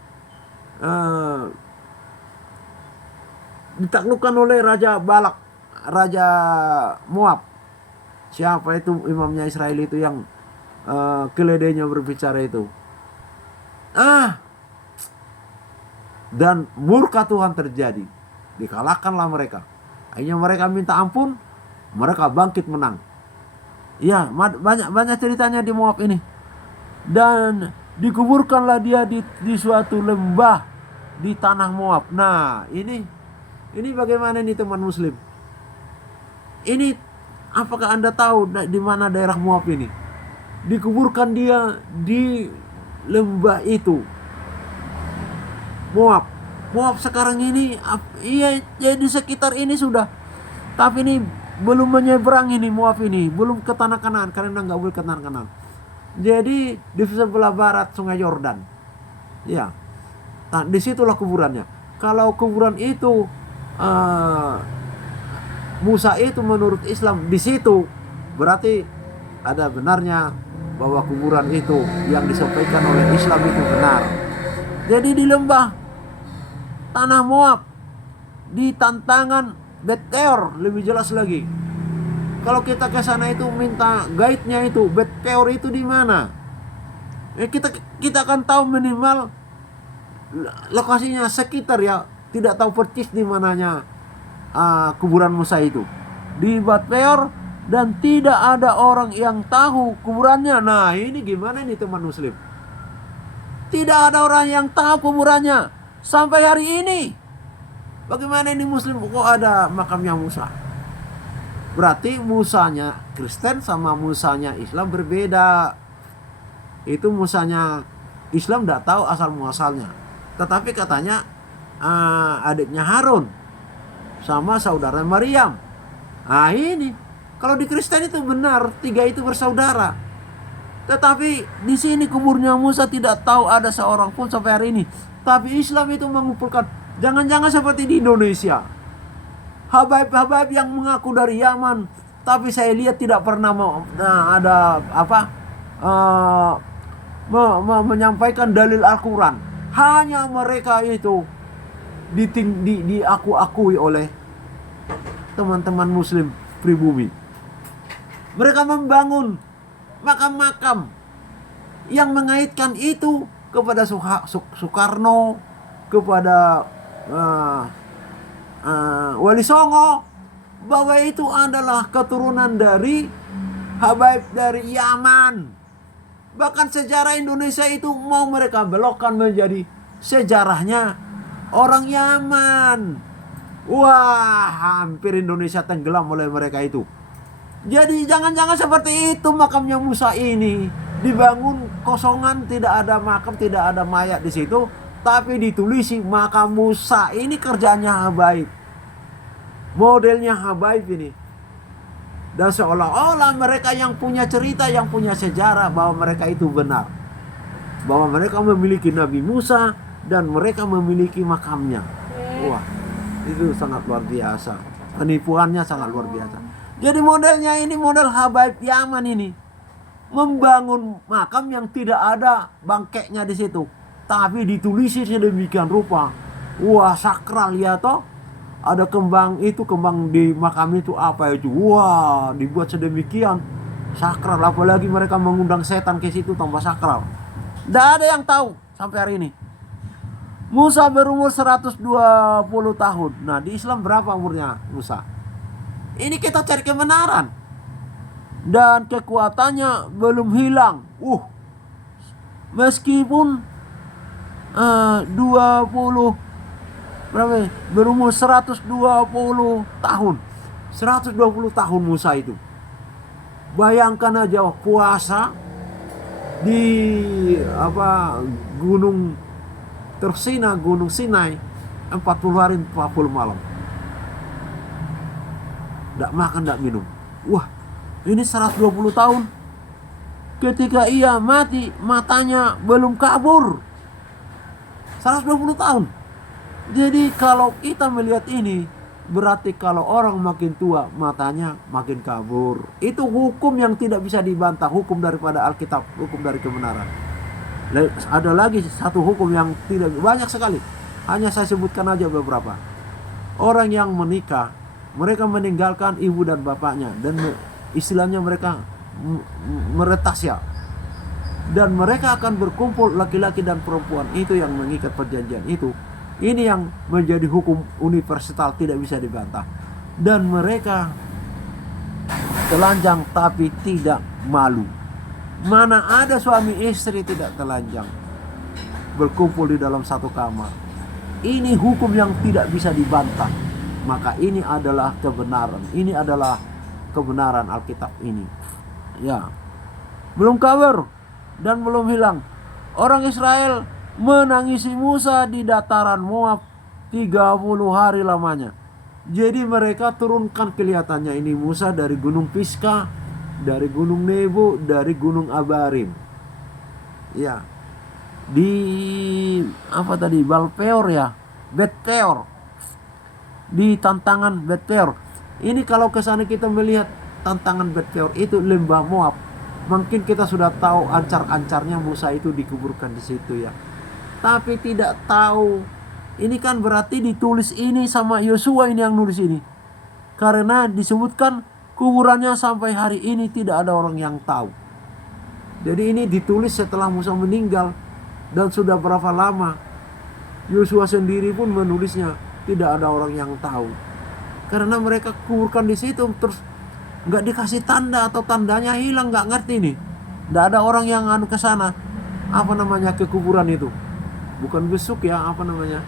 ditaklukkan oleh Raja Balak, Raja Moab. Siapa itu imamnya Israel itu yang keledainya berbicara itu? Dan murka Tuhan terjadi. Dikalahkanlah mereka. Akhirnya mereka minta ampun, mereka bangkit menang. Ya, banyak ceritanya di Moab ini. Dan dikuburkanlah dia di suatu lembah di tanah Moab. Nah, ini bagaimana nih teman Muslim? Ini apakah Anda tahu di mana daerah Moab ini? Dikuburkan dia di lembah itu. Moab sekarang ini, iya, jadi sekitar ini sudah. Tapi ini belum menyeberang ini Moab ini, belum ke tanah Kanaan karena nggak boleh ke tanah Kanaan. Jadi di sebelah barat Sungai Yordan. Ya, nah, disitulah kuburannya. Kalau kuburan itu Musa itu menurut Islam di situ, berarti ada benarnya bahwa kuburan itu yang disampaikan oleh Islam itu benar. Jadi di lembah tanah Moab, di tantangan Bet-Peor, lebih jelas lagi. Kalau kita ke sana itu minta guide-nya itu, Bet-Peor itu di mana? Kita akan tahu minimal lokasinya sekitar ya, tidak tahu persis di mananya kuburan Musa itu. Di Bet-Peor, dan tidak ada orang yang tahu kuburannya. Nah, ini gimana nih teman Muslim? Tidak ada orang yang tahu kuburannya sampai hari ini. Bagaimana ini Muslim kok ada makamnya Musa? Berarti Musanya Kristen sama Musanya Islam berbeda. Itu Musanya Islam tidak tahu asal muasalnya. Tetapi katanya adiknya Harun sama saudara Maryam. Nah ini, kalau di Kristen itu benar, tiga itu bersaudara. Tetapi di sini kuburnya Musa tidak tahu ada seorang pun sampai hari ini. Tapi Islam itu mengumpulkan, jangan-jangan seperti di Indonesia. Habaib-habaib yang mengaku dari Yaman, tapi saya lihat tidak pernah ada menyampaikan dalil Al-Quran. Hanya mereka itu diakui oleh teman-teman muslim pribumi. Mereka membangun makam-makam yang mengaitkan itu kepada Soekarno, kepada Wali Songo, bahwa itu adalah keturunan dari Habaib dari Yaman. Bahkan sejarah Indonesia itu mau mereka belokkan menjadi sejarahnya orang Yaman. Wah, hampir Indonesia tenggelam oleh mereka itu. Jadi jangan-jangan seperti itu makamnya Musa ini. Dibangun kosongan, tidak ada makam, tidak ada mayat di situ, tapi ditulisi makam Musa. Ini kerjanya Habaib. Modelnya Habaib ini. Dan seolah-olah mereka yang punya cerita, yang punya sejarah bahwa mereka itu benar. Bahwa mereka memiliki Nabi Musa dan mereka memiliki makamnya. Wah, itu sangat luar biasa. Penipuannya sangat luar biasa. Jadi modelnya ini model Habaib Yaman ini. Membangun makam yang tidak ada bangkainya di situ, tapi ditulisi sedemikian rupa. Wah, sakral ya toh. Ada kembang itu, kembang di makam itu apa itu? Wah, dibuat sedemikian sakral. Apalagi mereka mengundang setan ke situ tambah sakral. Tidak ada yang tahu sampai hari ini. Musa berumur 120 tahun. Nah, di Islam berapa umurnya Musa? Ini kita cari kebenaran. Dan kekuatannya belum hilang. Meskipun berumur 120 tahun. 120 tahun Musa itu. Bayangkan aja puasa di gunung tersina, gunung Sinai 40 hari 40 malam. Tidak makan, tidak minum. Wah, ini 120 tahun. Ketika ia mati, matanya belum kabur. 120 tahun. Jadi kalau kita melihat ini, berarti kalau orang makin tua, matanya makin kabur. Itu hukum yang tidak bisa dibantah. Hukum daripada Alkitab, hukum dari kebenaran. Ada lagi satu hukum yang tidak banyak sekali. Hanya saya sebutkan aja beberapa. Orang yang menikah, mereka meninggalkan ibu dan bapaknya, dan istilahnya mereka meretas ya. Dan mereka akan berkumpul laki-laki dan perempuan. Itu yang mengikat perjanjian itu. Ini yang menjadi hukum universal, tidak bisa dibantah. Dan mereka telanjang tapi tidak malu. Mana ada suami istri tidak telanjang berkumpul di dalam satu kamar. Ini hukum yang tidak bisa dibantah. Maka ini adalah kebenaran. Ini adalah kebenaran Alkitab ini. Ya. Belum kabur dan belum hilang. Orang Israel menangisi Musa di dataran Moab 30 hari lamanya. Jadi mereka turunkan kelihatannya ini Musa dari gunung Pisgah, dari gunung Nebo, dari gunung Abarim. Ya. Di Balpeor ya, Bet-peor. Di tantangan Bet-peor. Ini kalau ke sana kita melihat tantangan Bet-peor itu lembah Moab. Mungkin kita sudah tahu ancar-ancarnya Musa itu dikuburkan di situ ya. Tapi tidak tahu. Ini kan berarti ditulis ini sama Yosua ini yang nulis ini. Karena disebutkan kuburannya sampai hari ini tidak ada orang yang tahu. Jadi ini ditulis setelah Musa meninggal. Dan sudah berapa lama. Yosua sendiri pun menulisnya. Tidak ada orang yang tahu. Karena mereka kuburkan di situ terus nggak dikasih tanda atau tandanya hilang, nggak ngerti nih. Nggak ada orang yang ke sana. Apa namanya ke kuburan itu? Bukan besuk ya, apa namanya?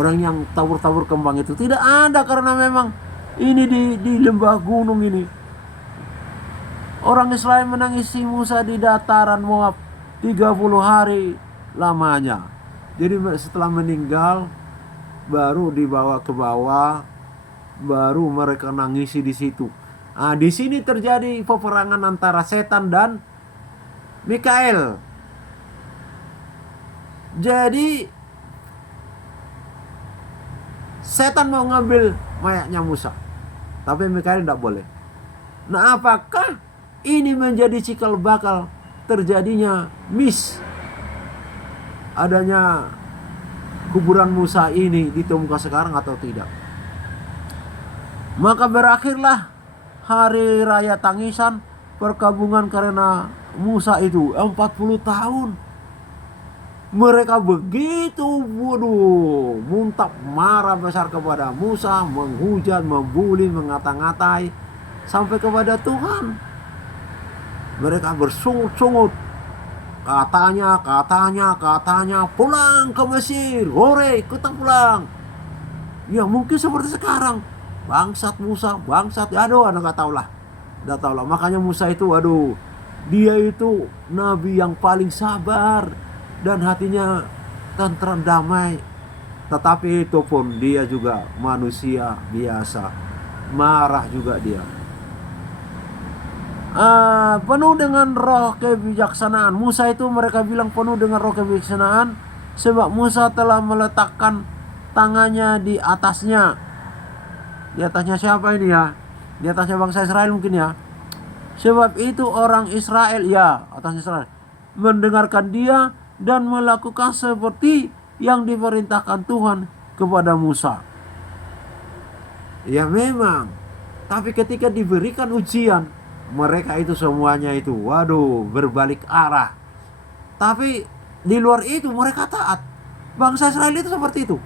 Orang yang tabur-tabur kembang itu tidak ada karena memang ini di lembah gunung ini. Orang Israel menangisi Musa di dataran Moab 30 hari lamanya. Jadi setelah meninggal baru dibawa ke bawah, baru mereka nangisi di situ. Nah, di sini terjadi peperangan antara setan dan Mikael. Jadi setan mau ngambil mayatnya Musa, tapi Mikael tidak boleh. Nah, apakah ini menjadi cikal bakal terjadinya adanya kuburan Musa ini ditemukan sekarang atau tidak. Maka berakhirlah hari raya tangisan perkabungan karena Musa itu 40 tahun. Mereka begitu muntah marah besar kepada Musa, menghujat, membuli, mengata-ngatai sampai kepada Tuhan. Mereka bersungut-sungut, katanya pulang ke Mesir, hore kita pulang. Ya mungkin seperti sekarang, bangsat Musa, bangsat, aduh nggak tahu lah. Makanya Musa itu, dia itu nabi yang paling sabar dan hatinya tentram damai. Tetapi itu pun dia juga manusia biasa, marah juga dia. Penuh dengan roh kebijaksanaan. Musa itu mereka bilang penuh dengan roh kebijaksanaan sebab Musa telah meletakkan tangannya di atasnya. Di atasnya siapa ini ya? Di atasnya bangsa Israel mungkin ya. Sebab itu orang Israel, ya atas Israel, mendengarkan dia dan melakukan seperti yang diperintahkan Tuhan kepada Musa. Ya memang. Tapi ketika diberikan ujian, mereka itu semuanya itu, berbalik arah. Tapi di luar itu mereka taat. Bangsa Israel itu seperti itu.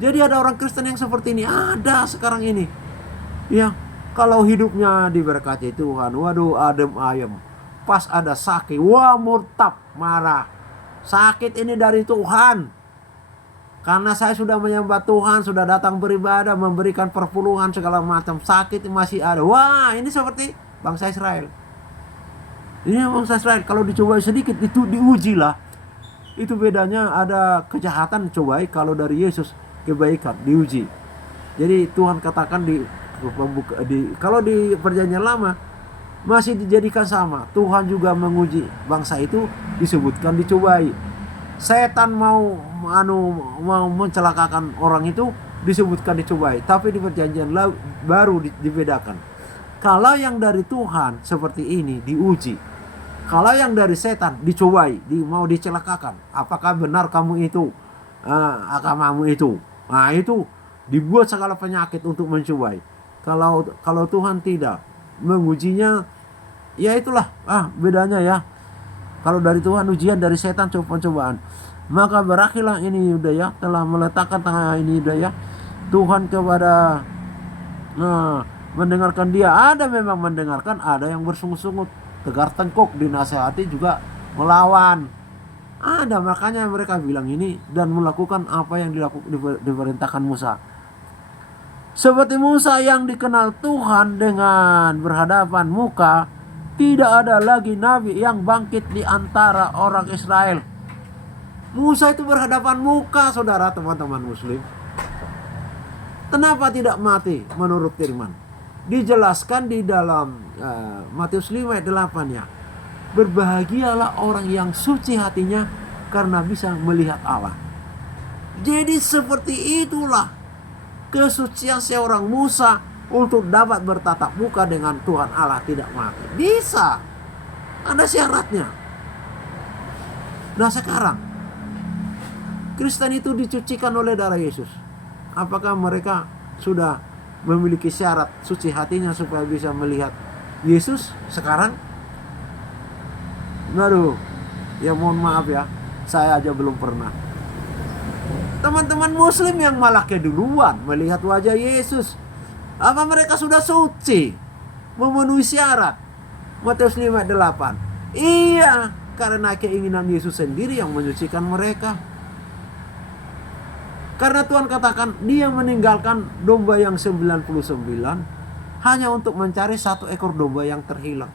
Jadi ada orang Kristen yang seperti ini, ada sekarang ini. Ya, kalau hidupnya diberkati Tuhan, adem ayem. Pas ada sakit, murtad, marah. Sakit ini dari Tuhan. Karena saya sudah menyembah Tuhan, sudah datang beribadah, memberikan perpuluhan segala macam, sakit masih ada. Ini seperti bangsa Israel. Ini bangsa Israel, kalau dicoba sedikit itu diuji lah. Itu bedanya, ada kejahatan cobai, kalau dari Yesus kebaikan diuji. Jadi Tuhan katakan kalau di perjanjian lama masih dijadikan sama. Tuhan juga menguji bangsa itu, disebutkan dicobai. Setan mau mencelakakan orang itu, disebutkan dicobai. Tapi di perjanjian baru dibedakan. Kalau yang dari Tuhan seperti ini diuji. Kalau yang dari setan dicobai, mau dicelakakan. Apakah benar kamu itu, agamamu itu? Itu dibuat segala penyakit untuk mencobai. Kalau Tuhan tidak mengujinya, ya itulah bedanya ya. Kalau dari Tuhan ujian, dari setan cobaan. Maka berakhirlah ini ya, telah meletakkan tangan ini ya, Tuhan kepada mendengarkan dia. Ada memang mendengarkan, ada yang bersungut-sungut, tegar tengkuk, dinasehati juga melawan. Ada, makanya mereka bilang ini dan melakukan apa yang diperintahkan Musa. Seperti Musa yang dikenal Tuhan dengan berhadapan muka, tidak ada lagi nabi yang bangkit di antara orang Israel. Musa itu berhadapan muka, saudara, teman-teman muslim. Kenapa tidak mati menurut firman? Dijelaskan di dalam Matius 5 ayat 8 ya. Berbahagialah orang yang suci hatinya karena bisa melihat Allah. Jadi seperti itulah kesucian seorang Musa untuk dapat bertatap muka dengan Tuhan Allah, tidak mati. Bisa. Ada syaratnya. Nah sekarang, Kristen itu dicucikan oleh darah Yesus. Apakah mereka sudah memiliki syarat suci hatinya supaya bisa melihat Yesus sekarang? Ya mohon maaf ya, saya aja belum pernah. Teman-teman muslim yang malah keduluan melihat wajah Yesus. Apa mereka sudah suci, memenuhi syarat? Matius 5 ayat 8. Iya, karena keinginan Yesus sendiri yang menyucikan mereka. Karena Tuhan katakan dia meninggalkan domba yang 99 hanya untuk mencari satu ekor domba yang terhilang.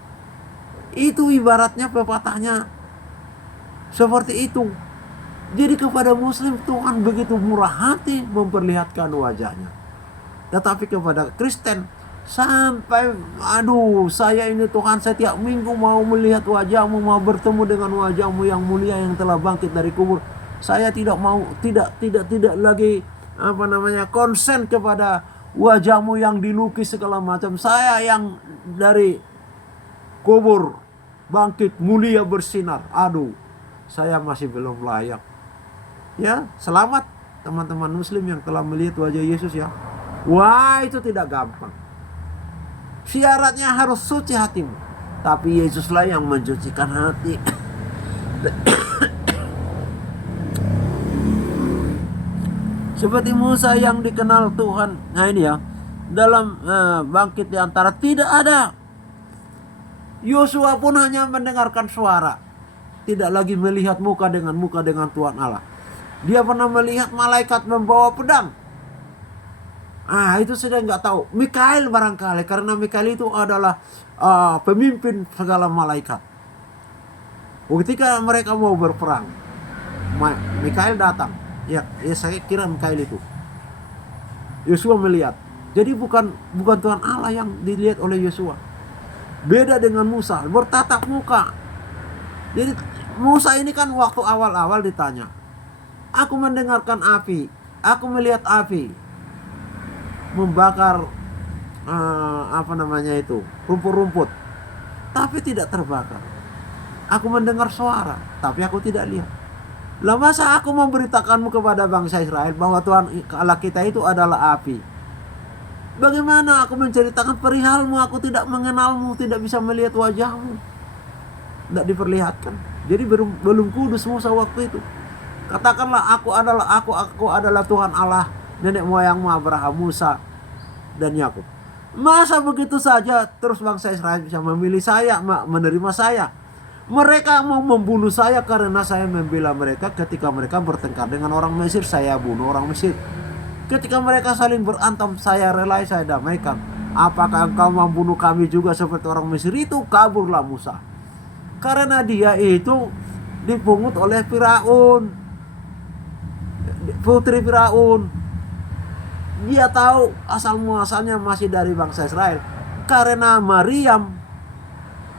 Itu ibaratnya pepatahnya seperti itu. Jadi kepada muslim Tuhan begitu murah hati memperlihatkan wajahnya. Tetapi kepada Kristen sampai saya ini Tuhan setiap minggu mau melihat wajahmu, mau bertemu dengan wajahmu yang mulia yang telah bangkit dari kubur. Saya tidak mau, tidak lagi konsen kepada wajahmu yang dilukis segala macam. Saya yang dari kubur bangkit mulia bersinar. Saya masih belum layak. Ya, selamat. teman-teman muslim yang telah melihat wajah Yesus ya. Wah, itu tidak gampang. Syaratnya harus suci hatimu. Tapi Yesuslah yang mencucikan hati. Seperti Musa yang dikenal Tuhan. Nah ini ya, dalam bangkit di antara tidak ada. Yosua pun hanya mendengarkan suara, tidak lagi melihat muka dengan Tuhan Allah. Dia pernah melihat malaikat membawa pedang. Itu sudah nggak tahu. Mikael barangkali, karena Mikael itu adalah pemimpin segala malaikat. Ketika mereka mau berperang, Mikael datang. Ya saya kira Mikael itu. Yosua melihat. Jadi bukan Tuhan Allah yang dilihat oleh Yosua. Beda dengan Musa, bertatap muka. Jadi Musa ini kan waktu awal-awal ditanya, aku mendengarkan api, aku melihat api membakar rumput-rumput, tapi tidak terbakar. Aku mendengar suara, tapi aku tidak lihat. Lah masa aku memberitakanmu kepada bangsa Israel bahwa Tuhan Allah kita itu adalah api? Bagaimana aku menceritakan perihalmu, aku tidak mengenalmu, tidak bisa melihat wajahmu. Tidak diperlihatkan. Jadi belum kudus Musa waktu itu. Katakanlah aku adalah Tuhan Allah nenek moyangmu Abraham, Musa dan Yakub. Masa begitu saja terus bangsa Israel bisa memilih saya, menerima saya? Mereka mau membunuh saya karena saya membela mereka ketika mereka bertengkar dengan orang Mesir, saya bunuh orang Mesir. Ketika mereka saling berantem, saya relai, saya damaikan. Apakah engkau membunuh kami juga seperti orang Mesir itu? Kaburlah Musa. Karena dia itu dipungut oleh Firaun, putri Firaun. Dia tahu asal muasalnya masih dari bangsa Israel. Karena Maryam,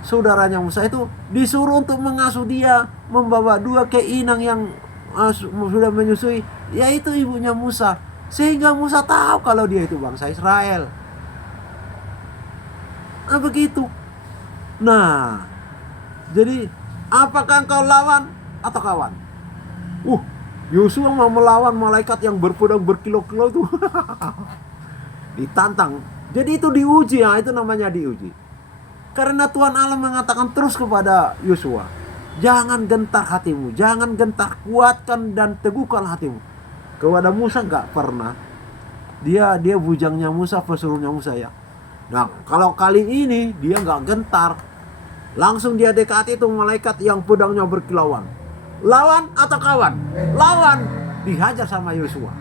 saudaranya Musa itu, disuruh untuk mengasuh dia, membawa 2 keinang yang sudah menyusui, yaitu ibunya Musa. Sehingga Musa tahu kalau dia itu bangsa Israel. Begitu. Nah, jadi apakah engkau lawan atau kawan? Yosua mau melawan malaikat yang berpedang berkilo-kilo itu. Ditantang. Jadi itu diuji, itu namanya diuji. Karena Tuhan Allah mengatakan terus kepada Yosua, jangan gentar hatimu, jangan gentar, kuatkan dan teguhkan hatimu. Kepada Musa nggak pernah. Dia bujangnya Musa, pesuruhnya Musa ya. Nah kalau kali ini dia nggak gentar, langsung dia dekati itu malaikat yang pedangnya berkilauan. Lawan atau kawan? Lawan. Dihajar sama Yosua.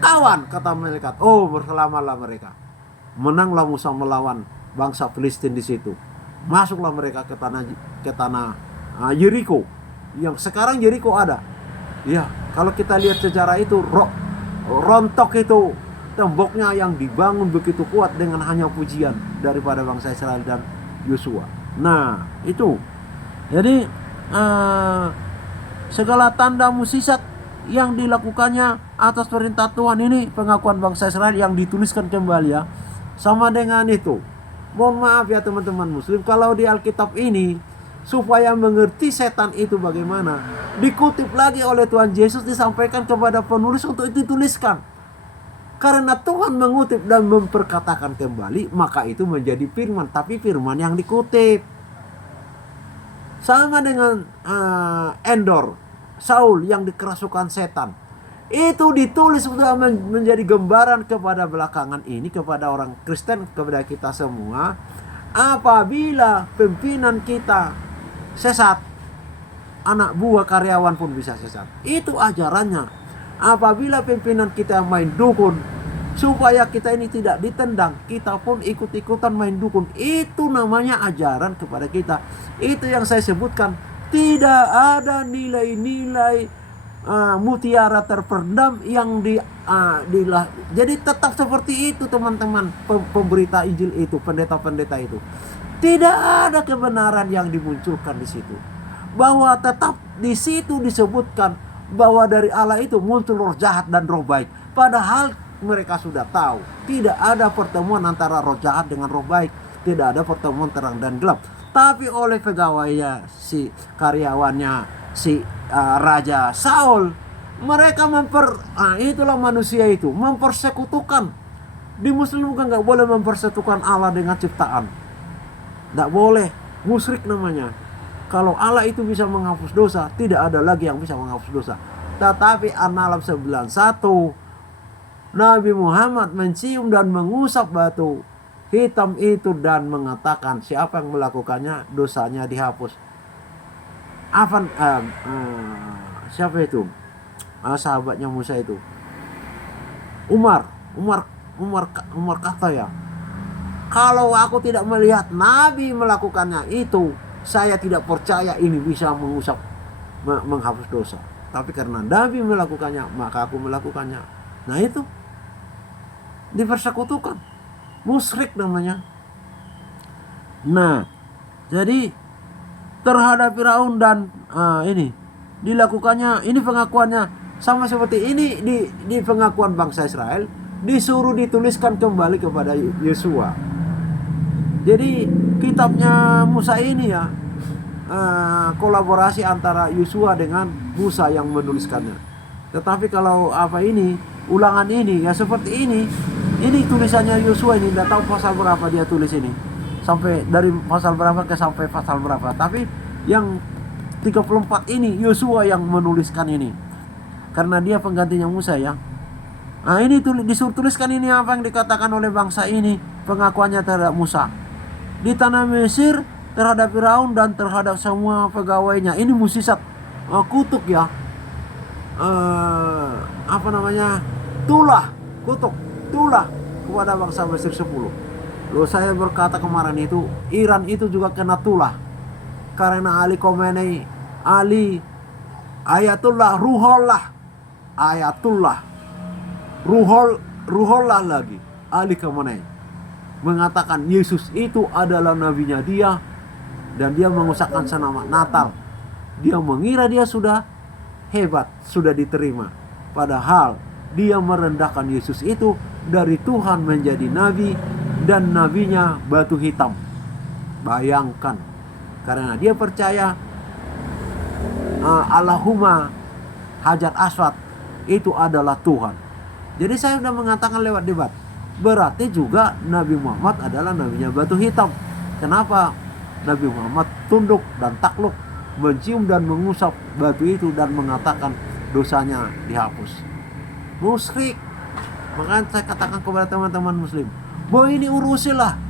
Kawan, kata malaikat. Berselamatlah mereka. Menanglah Musa melawan bangsa Filistin di situ. Masuklah mereka ke tanah Yeriko. Yang sekarang Yeriko ada. Ya, kalau kita lihat sejarah itu, rontok itu temboknya yang dibangun begitu kuat dengan hanya pujian daripada bangsa Israel dan Yosua. Nah, itu. Jadi segala tanda mukjizat yang dilakukannya atas perintah Tuhan ini, pengakuan bangsa Israel yang dituliskan kembali ya. Sama dengan itu. Mohon maaf ya teman-teman muslim, kalau di Alkitab ini supaya mengerti setan itu bagaimana, dikutip lagi oleh Tuhan Yesus, disampaikan kepada penulis untuk dituliskan. Karena Tuhan mengutip dan memperkatakan kembali, maka itu menjadi firman. Tapi firman yang dikutip. Sama dengan Endor, Saul yang dikerasukan setan. Itu ditulis sudah menjadi gambaran kepada belakangan ini, kepada orang Kristen, kepada kita semua. Apabila pimpinan kita sesat, anak buah karyawan pun bisa sesat. Itu ajarannya. Apabila pimpinan kita main dukun, supaya kita ini tidak ditendang, kita pun ikut-ikutan main dukun. Itu namanya ajaran kepada kita. Itu yang saya sebutkan. Tidak ada nilai-nilai mutiara terpendam yang jadi tetap seperti itu teman-teman, pemberita Injil itu, pendeta-pendeta itu. Tidak ada kebenaran yang dimunculkan di situ. Bahwa tetap di situ disebutkan bahwa dari Allah itu muncul roh jahat dan roh baik. Padahal mereka sudah tahu tidak ada pertemuan antara roh jahat dengan roh baik. Tidak ada pertemuan terang dan gelap. Tapi oleh pegawainya, si karyawannya, si Raja Saul, Mereka itulah manusia itu, mempersekutukan. Di Muslim kan nggak boleh mempersekutukan Allah dengan ciptaan. Nggak boleh, musyrik namanya. Kalau Allah itu bisa menghapus dosa, tidak ada lagi yang bisa menghapus dosa. Tetapi An-Nahl 91, Nabi Muhammad mencium dan mengusap batu hitam itu dan mengatakan siapa yang melakukannya dosanya dihapus. Siapa itu? Sahabatnya Musa itu. Umar kata ya, kalau aku tidak melihat Nabi melakukannya itu, saya tidak percaya ini bisa menghapus dosa. Tapi karena Nabi melakukannya, maka aku melakukannya. Nah itu dipersekutukan, musyrik namanya. Nah, jadi terhadap Firaun dan ini dilakukannya, ini pengakuannya sama seperti ini di pengakuan bangsa Israel, disuruh dituliskan kembali kepada Yosua. Jadi kitabnya Musa ini ya kolaborasi antara Yosua dengan Musa yang menuliskannya. Tetapi kalau ulangan ini ya seperti ini tulisannya Yosua ini, tidak tahu pasal berapa dia tulis ini, sampai dari pasal berapa ke sampai pasal berapa. Tapi yang 34 ini Yosua yang menuliskan ini, karena dia penggantinya Musa ya. Nah ini disuruh tuliskan ini apa yang dikatakan oleh bangsa ini, pengakuannya terhadap Musa di tanah Mesir, terhadap Firaun dan terhadap semua pegawainya. Ini musisat kutuk ya, tulah kepada bangsa Mesir 10. Lalu saya berkata kemarin itu, Iran itu juga kena tulah karena Ali Khamenei, Ayatullah Ruhollah lagi, Ali Khamenei mengatakan Yesus itu adalah nabinya dia, dan dia mengucapkan senama Natal. Dia mengira dia sudah hebat, sudah diterima, padahal dia merendahkan Yesus itu dari Tuhan menjadi nabi, dan nabinya batu hitam. Bayangkan, karena dia percaya Allahumma Hajar Aswad itu adalah Tuhan. Jadi saya sudah mengatakan lewat debat, berarti juga Nabi Muhammad adalah nabinya batu hitam. Kenapa Nabi Muhammad tunduk dan takluk, mencium dan mengusap batu itu dan mengatakan dosanya dihapus? Musyrik. Makanya saya katakan kepada teman-teman Muslim, bahwa ini urusilah,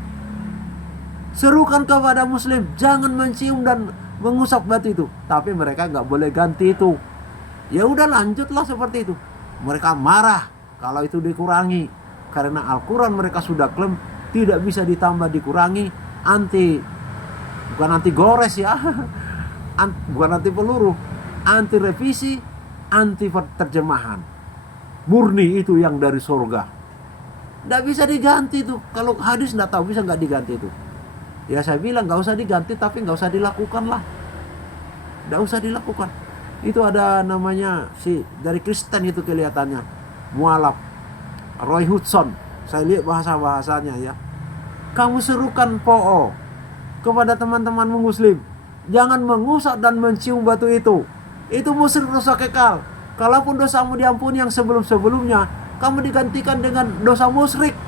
serukan kepada Muslim, jangan mencium dan mengusap batu itu. Tapi mereka nggak boleh ganti itu. Ya udah, lanjutlah seperti itu. Mereka marah kalau itu dikurangi, karena Al-Quran mereka sudah klaim tidak bisa ditambah dikurangi, bukan anti gores ya, bukan anti peluru, anti revisi, anti terjemahan, murni itu yang dari surga, nggak bisa diganti itu. Kalau hadis nggak tahu bisa nggak diganti itu. Ya saya bilang nggak usah diganti, tapi nggak usah dilakukan lah, nggak usah dilakukan. Itu ada namanya dari Kristen itu kelihatannya mualaf, Roy Hudson. Saya lihat bahasanya ya. Kamu serukan kepada teman-teman Muslim, jangan mengusap dan mencium batu itu. Itu musyrik, dosa kekal. Kalaupun dosamu diampuni yang sebelum-sebelumnya, kamu digantikan dengan dosa musyrik.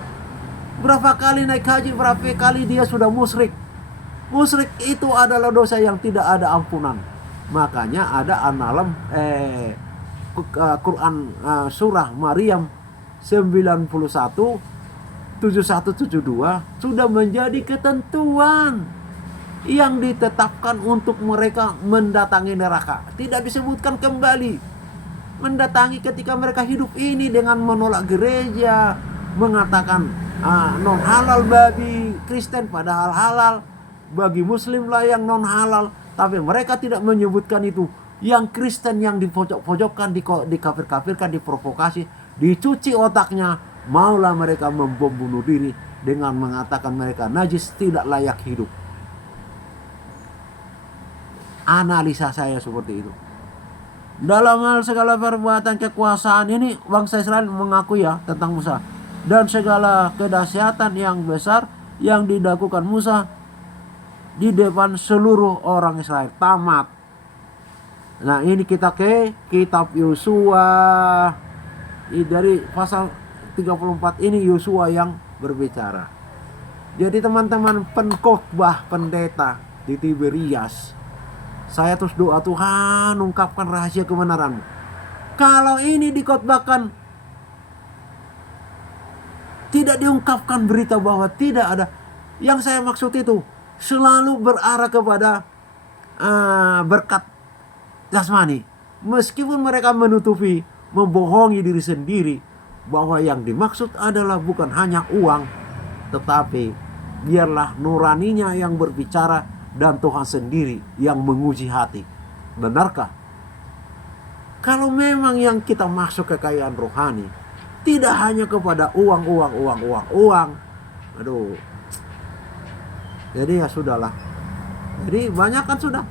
Berapa kali naik haji, berapa kali dia sudah musyrik. Musyrik itu adalah dosa yang tidak ada ampunan. Makanya ada Quran surah Maryam 91 7172 sudah menjadi ketentuan yang ditetapkan untuk mereka mendatangi neraka. Tidak disebutkan kembali mendatangi ketika mereka hidup ini dengan menolak gereja, mengatakan non halal bagi Kristen padahal halal bagi Muslim lah yang non halal. Tapi mereka tidak menyebutkan itu. Yang Kristen yang dipojok-pojokkan, dikafir-kafirkan, diprovokasi, dicuci otaknya, maulah mereka membom bunuh diri dengan mengatakan mereka najis, tidak layak hidup. Analisa saya seperti itu. Dalam hal segala perbuatan kekuasaan ini, bangsa Israel mengaku ya tentang Musa, dan segala kedahsyatan yang besar yang dilakukan Musa di depan seluruh orang Israel. Tamat. Nah, ini kita ke kitab Yosua. Dari pasal 34 ini Yosua yang berbicara. Jadi teman-teman, pengkhotbah pendeta di Tiberias, saya terus doa, Tuhan ungkapkan rahasia kebenaran-Mu. Kalau ini dikhotbahkan, tidak diungkapkan berita bahwa tidak ada. Yang saya maksud itu selalu berarah kepada berkat jasmani. Meskipun mereka menutupi, membohongi diri sendiri bahwa yang dimaksud adalah bukan hanya uang, tetapi biarlah nuraninya yang berbicara dan Tuhan sendiri yang menguji hati. Benarkah? Kalau memang yang kita masuk kekayaan rohani tidak hanya kepada uang. Aduh. Jadi ya sudahlah. Jadi banyak kan sudah.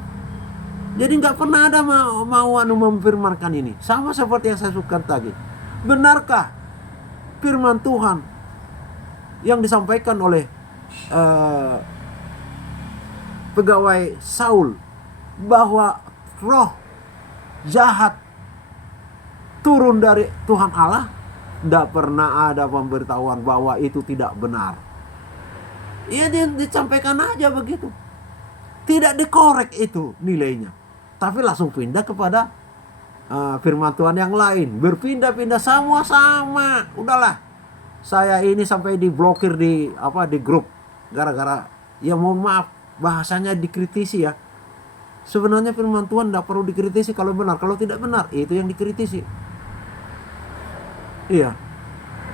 Jadi nggak pernah ada mau memfirmankan ini. Sama seperti yang saya sebutkan tadi. Benarkah firman Tuhan yang disampaikan oleh pegawai Saul bahwa roh jahat turun dari Tuhan Allah? Tidak pernah ada pemberitahuan bahwa itu tidak benar. Ya disampaikan aja begitu. Tidak dikorek itu nilainya. Tapi langsung pindah kepada firman Tuhan yang lain. Berpindah-pindah semua sama. Udahlah. Saya ini sampai diblokir di grup. Gara-gara, ya mohon maaf, bahasanya dikritisi ya. Sebenarnya firman Tuhan tidak perlu dikritisi kalau benar. Kalau tidak benar, itu yang dikritisi. Iya.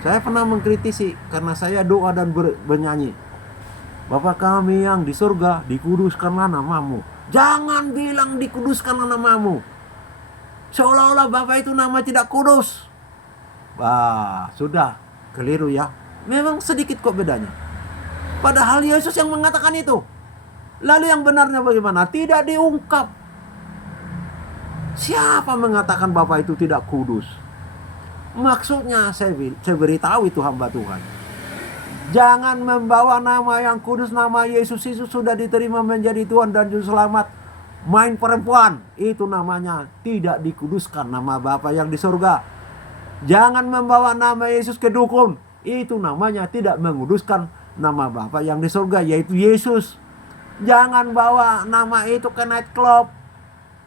Saya pernah mengkritisi karena saya doa dan bernyanyi. Bapa kami yang di surga, dikuduskanlah namamu. Jangan bilang dikuduskanlah namamu. Seolah-olah Bapa itu nama tidak kudus. Wah, sudah keliru ya. Memang sedikit kok bedanya. Padahal Yesus yang mengatakan itu. Lalu yang benarnya bagaimana? Tidak diungkap. Siapa mengatakan Bapa itu tidak kudus? Maksudnya saya beritahu itu hamba Tuhan. Jangan membawa nama yang kudus, nama Yesus itu sudah diterima menjadi Tuhan dan Juru Selamat. Main perempuan, itu namanya tidak dikuduskan nama Bapa yang di surga. Jangan membawa nama Yesus ke dukun, itu namanya tidak menguduskan nama Bapa yang di surga, yaitu Yesus. Jangan bawa nama itu ke nightclub,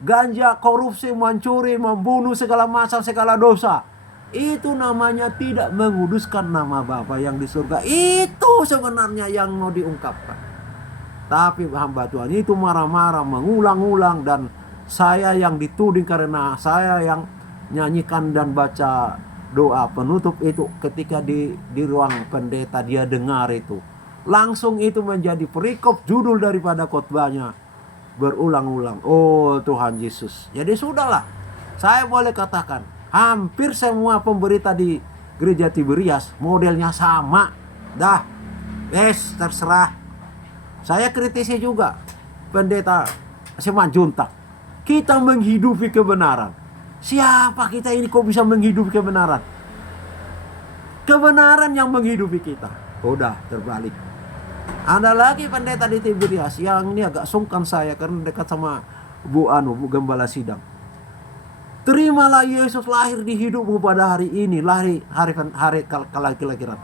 ganja, korupsi, mencuri, membunuh, segala macam, segala dosa. Itu namanya tidak menguduskan nama Bapa yang di surga. Itu sebenarnya yang mau diungkapkan. Tapi hamba Tuhan itu marah-marah, mengulang-ulang. Dan saya yang dituding karena saya yang nyanyikan dan baca doa penutup itu. Ketika di ruang pendeta dia dengar itu, langsung itu menjadi perikop judul daripada khotbahnya. Berulang-ulang. Oh Tuhan Yesus. Jadi sudahlah. Saya boleh katakan, hampir semua pemberita di gereja Tiberias modelnya sama. Dah, terserah. Saya kritisi juga pendeta Simanjuntak. Kita menghidupi kebenaran. Siapa kita ini kok bisa menghidupi kebenaran? Kebenaran yang menghidupi kita. Udah terbalik. Ada lagi pendeta di Tiberias yang ini agak sungkan saya karena dekat sama Bu Gembala Sidang. Terimalah Yesus lahir di hidupmu pada hari ini, hari kelahiran.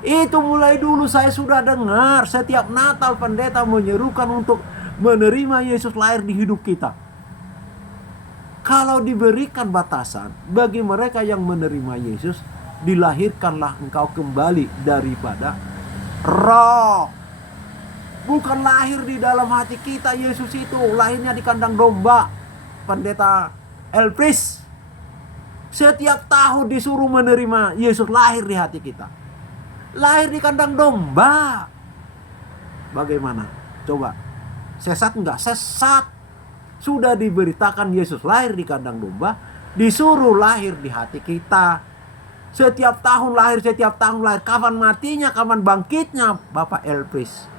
Itu mulai dulu saya sudah dengar setiap Natal pendeta menyerukan untuk menerima Yesus lahir di hidup kita. Kalau diberikan batasan bagi mereka yang menerima Yesus, dilahirkanlah engkau kembali daripada roh. Bukan lahir di dalam hati kita. Yesus itu lahirnya di kandang domba. Pendeta Elpris setiap tahun disuruh menerima Yesus lahir di hati kita. Lahir di kandang domba. Bagaimana? Coba. Sesat enggak? Sesat. Sudah diberitakan Yesus lahir di kandang domba, disuruh lahir di hati kita. Setiap tahun lahir. Kapan matinya, kapan bangkitnya Bapak Elpris?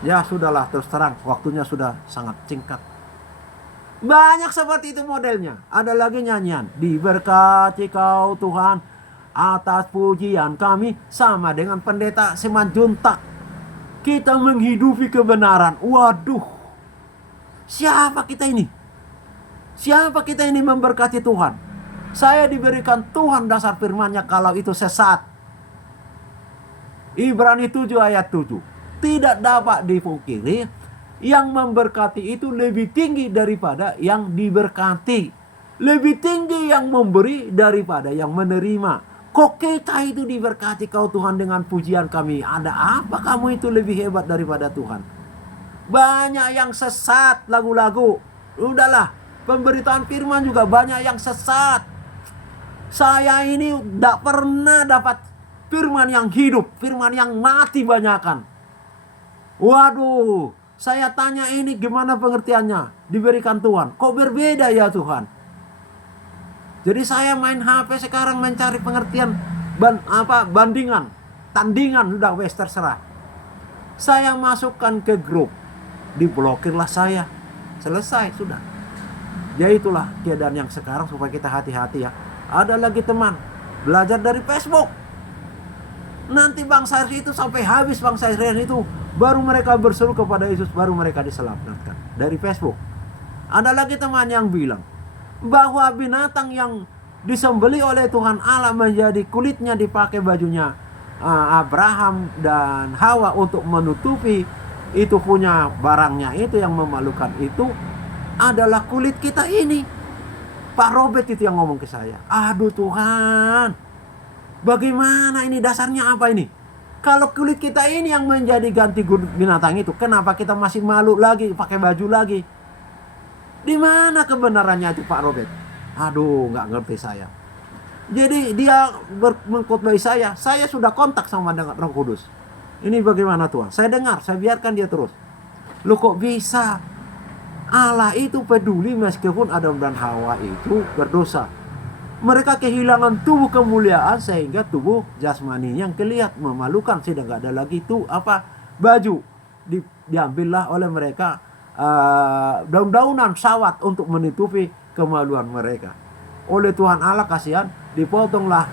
Ya sudahlah, terus terang, waktunya sudah sangat singkat. Banyak seperti itu modelnya. Ada lagi nyanyian, diberkati kau Tuhan atas pujian kami, sama dengan pendeta Simanjuntak. Kita menghidupi kebenaran. Waduh, siapa kita ini? Siapa kita ini memberkati Tuhan? Saya diberikan Tuhan dasar firman-Nya kalau itu sesat. Ibrani 7 ayat 7. Tidak dapat dipungkiri, yang memberkati itu lebih tinggi daripada yang diberkati. Lebih tinggi yang memberi daripada yang menerima. Kok kita itu diberkati kau Tuhan dengan pujian kami? Ada apa kamu itu lebih hebat daripada Tuhan? Banyak yang sesat lagu-lagu. Udahlah, pemberitaan firman juga banyak yang sesat. Saya ini tidak pernah dapat firman yang hidup, firman yang mati banyakan. Waduh, saya tanya ini gimana pengertiannya? Diberikan Tuhan. Kok berbeda ya Tuhan? Jadi saya main HP sekarang mencari pengertian bandingan, tandingan, sudah wes terserah. Saya masukkan ke grup, diblokirlah saya. Selesai, sudah. Ya itulah keadaan yang sekarang, supaya kita hati-hati ya. Ada lagi teman belajar dari Facebook. Nanti bangsa itu sampai habis, bangsa Israel itu baru mereka berseru kepada Yesus, baru mereka diselamatkan dari Facebook. Ada lagi teman yang bilang bahwa binatang yang disembeli oleh Tuhan Allah menjadi kulitnya dipakai bajunya Abraham dan Hawa untuk menutupi itu punya barangnya itu yang memalukan itu adalah kulit kita ini. Pak Robert itu yang ngomong ke saya. Aduh Tuhan, bagaimana ini, dasarnya apa ini? Kalau kulit kita ini yang menjadi ganti kulit binatang itu, kenapa kita masih malu lagi pakai baju lagi? Di mana kebenarannya itu Pak Robert? Aduh, nggak ngerti saya. Jadi dia mengkhotbah saya sudah kontak sama dengan Roh Kudus. Ini bagaimana Tuhan? Saya dengar, saya biarkan dia terus. Loh kok bisa? Allah itu peduli meskipun Adam dan Hawa itu berdosa. Mereka kehilangan tubuh kemuliaan sehingga tubuh jasmaninya yang kelihatan memalukan, sudah nggak ada lagi itu baju. Diambillah oleh mereka daun-daunan sawat untuk menutupi kemaluan mereka. Oleh Tuhan Allah kasihan, dipotonglah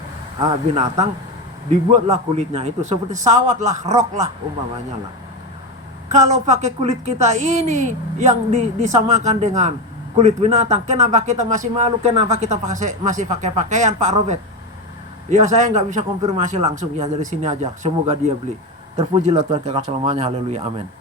binatang, dibuatlah kulitnya itu seperti sawat lah, rok lah umpamanya lah. Kalau pakai kulit kita ini yang disamakan dengan kulit binatang, kenapa kita masih malu? Kenapa kita masih pakai pakaian Pak Robert? Ya saya nggak bisa konfirmasi langsung ya, dari sini aja. Semoga dia beli. Terpujilah Tuhan kekal selamanya. Haleluya, amin.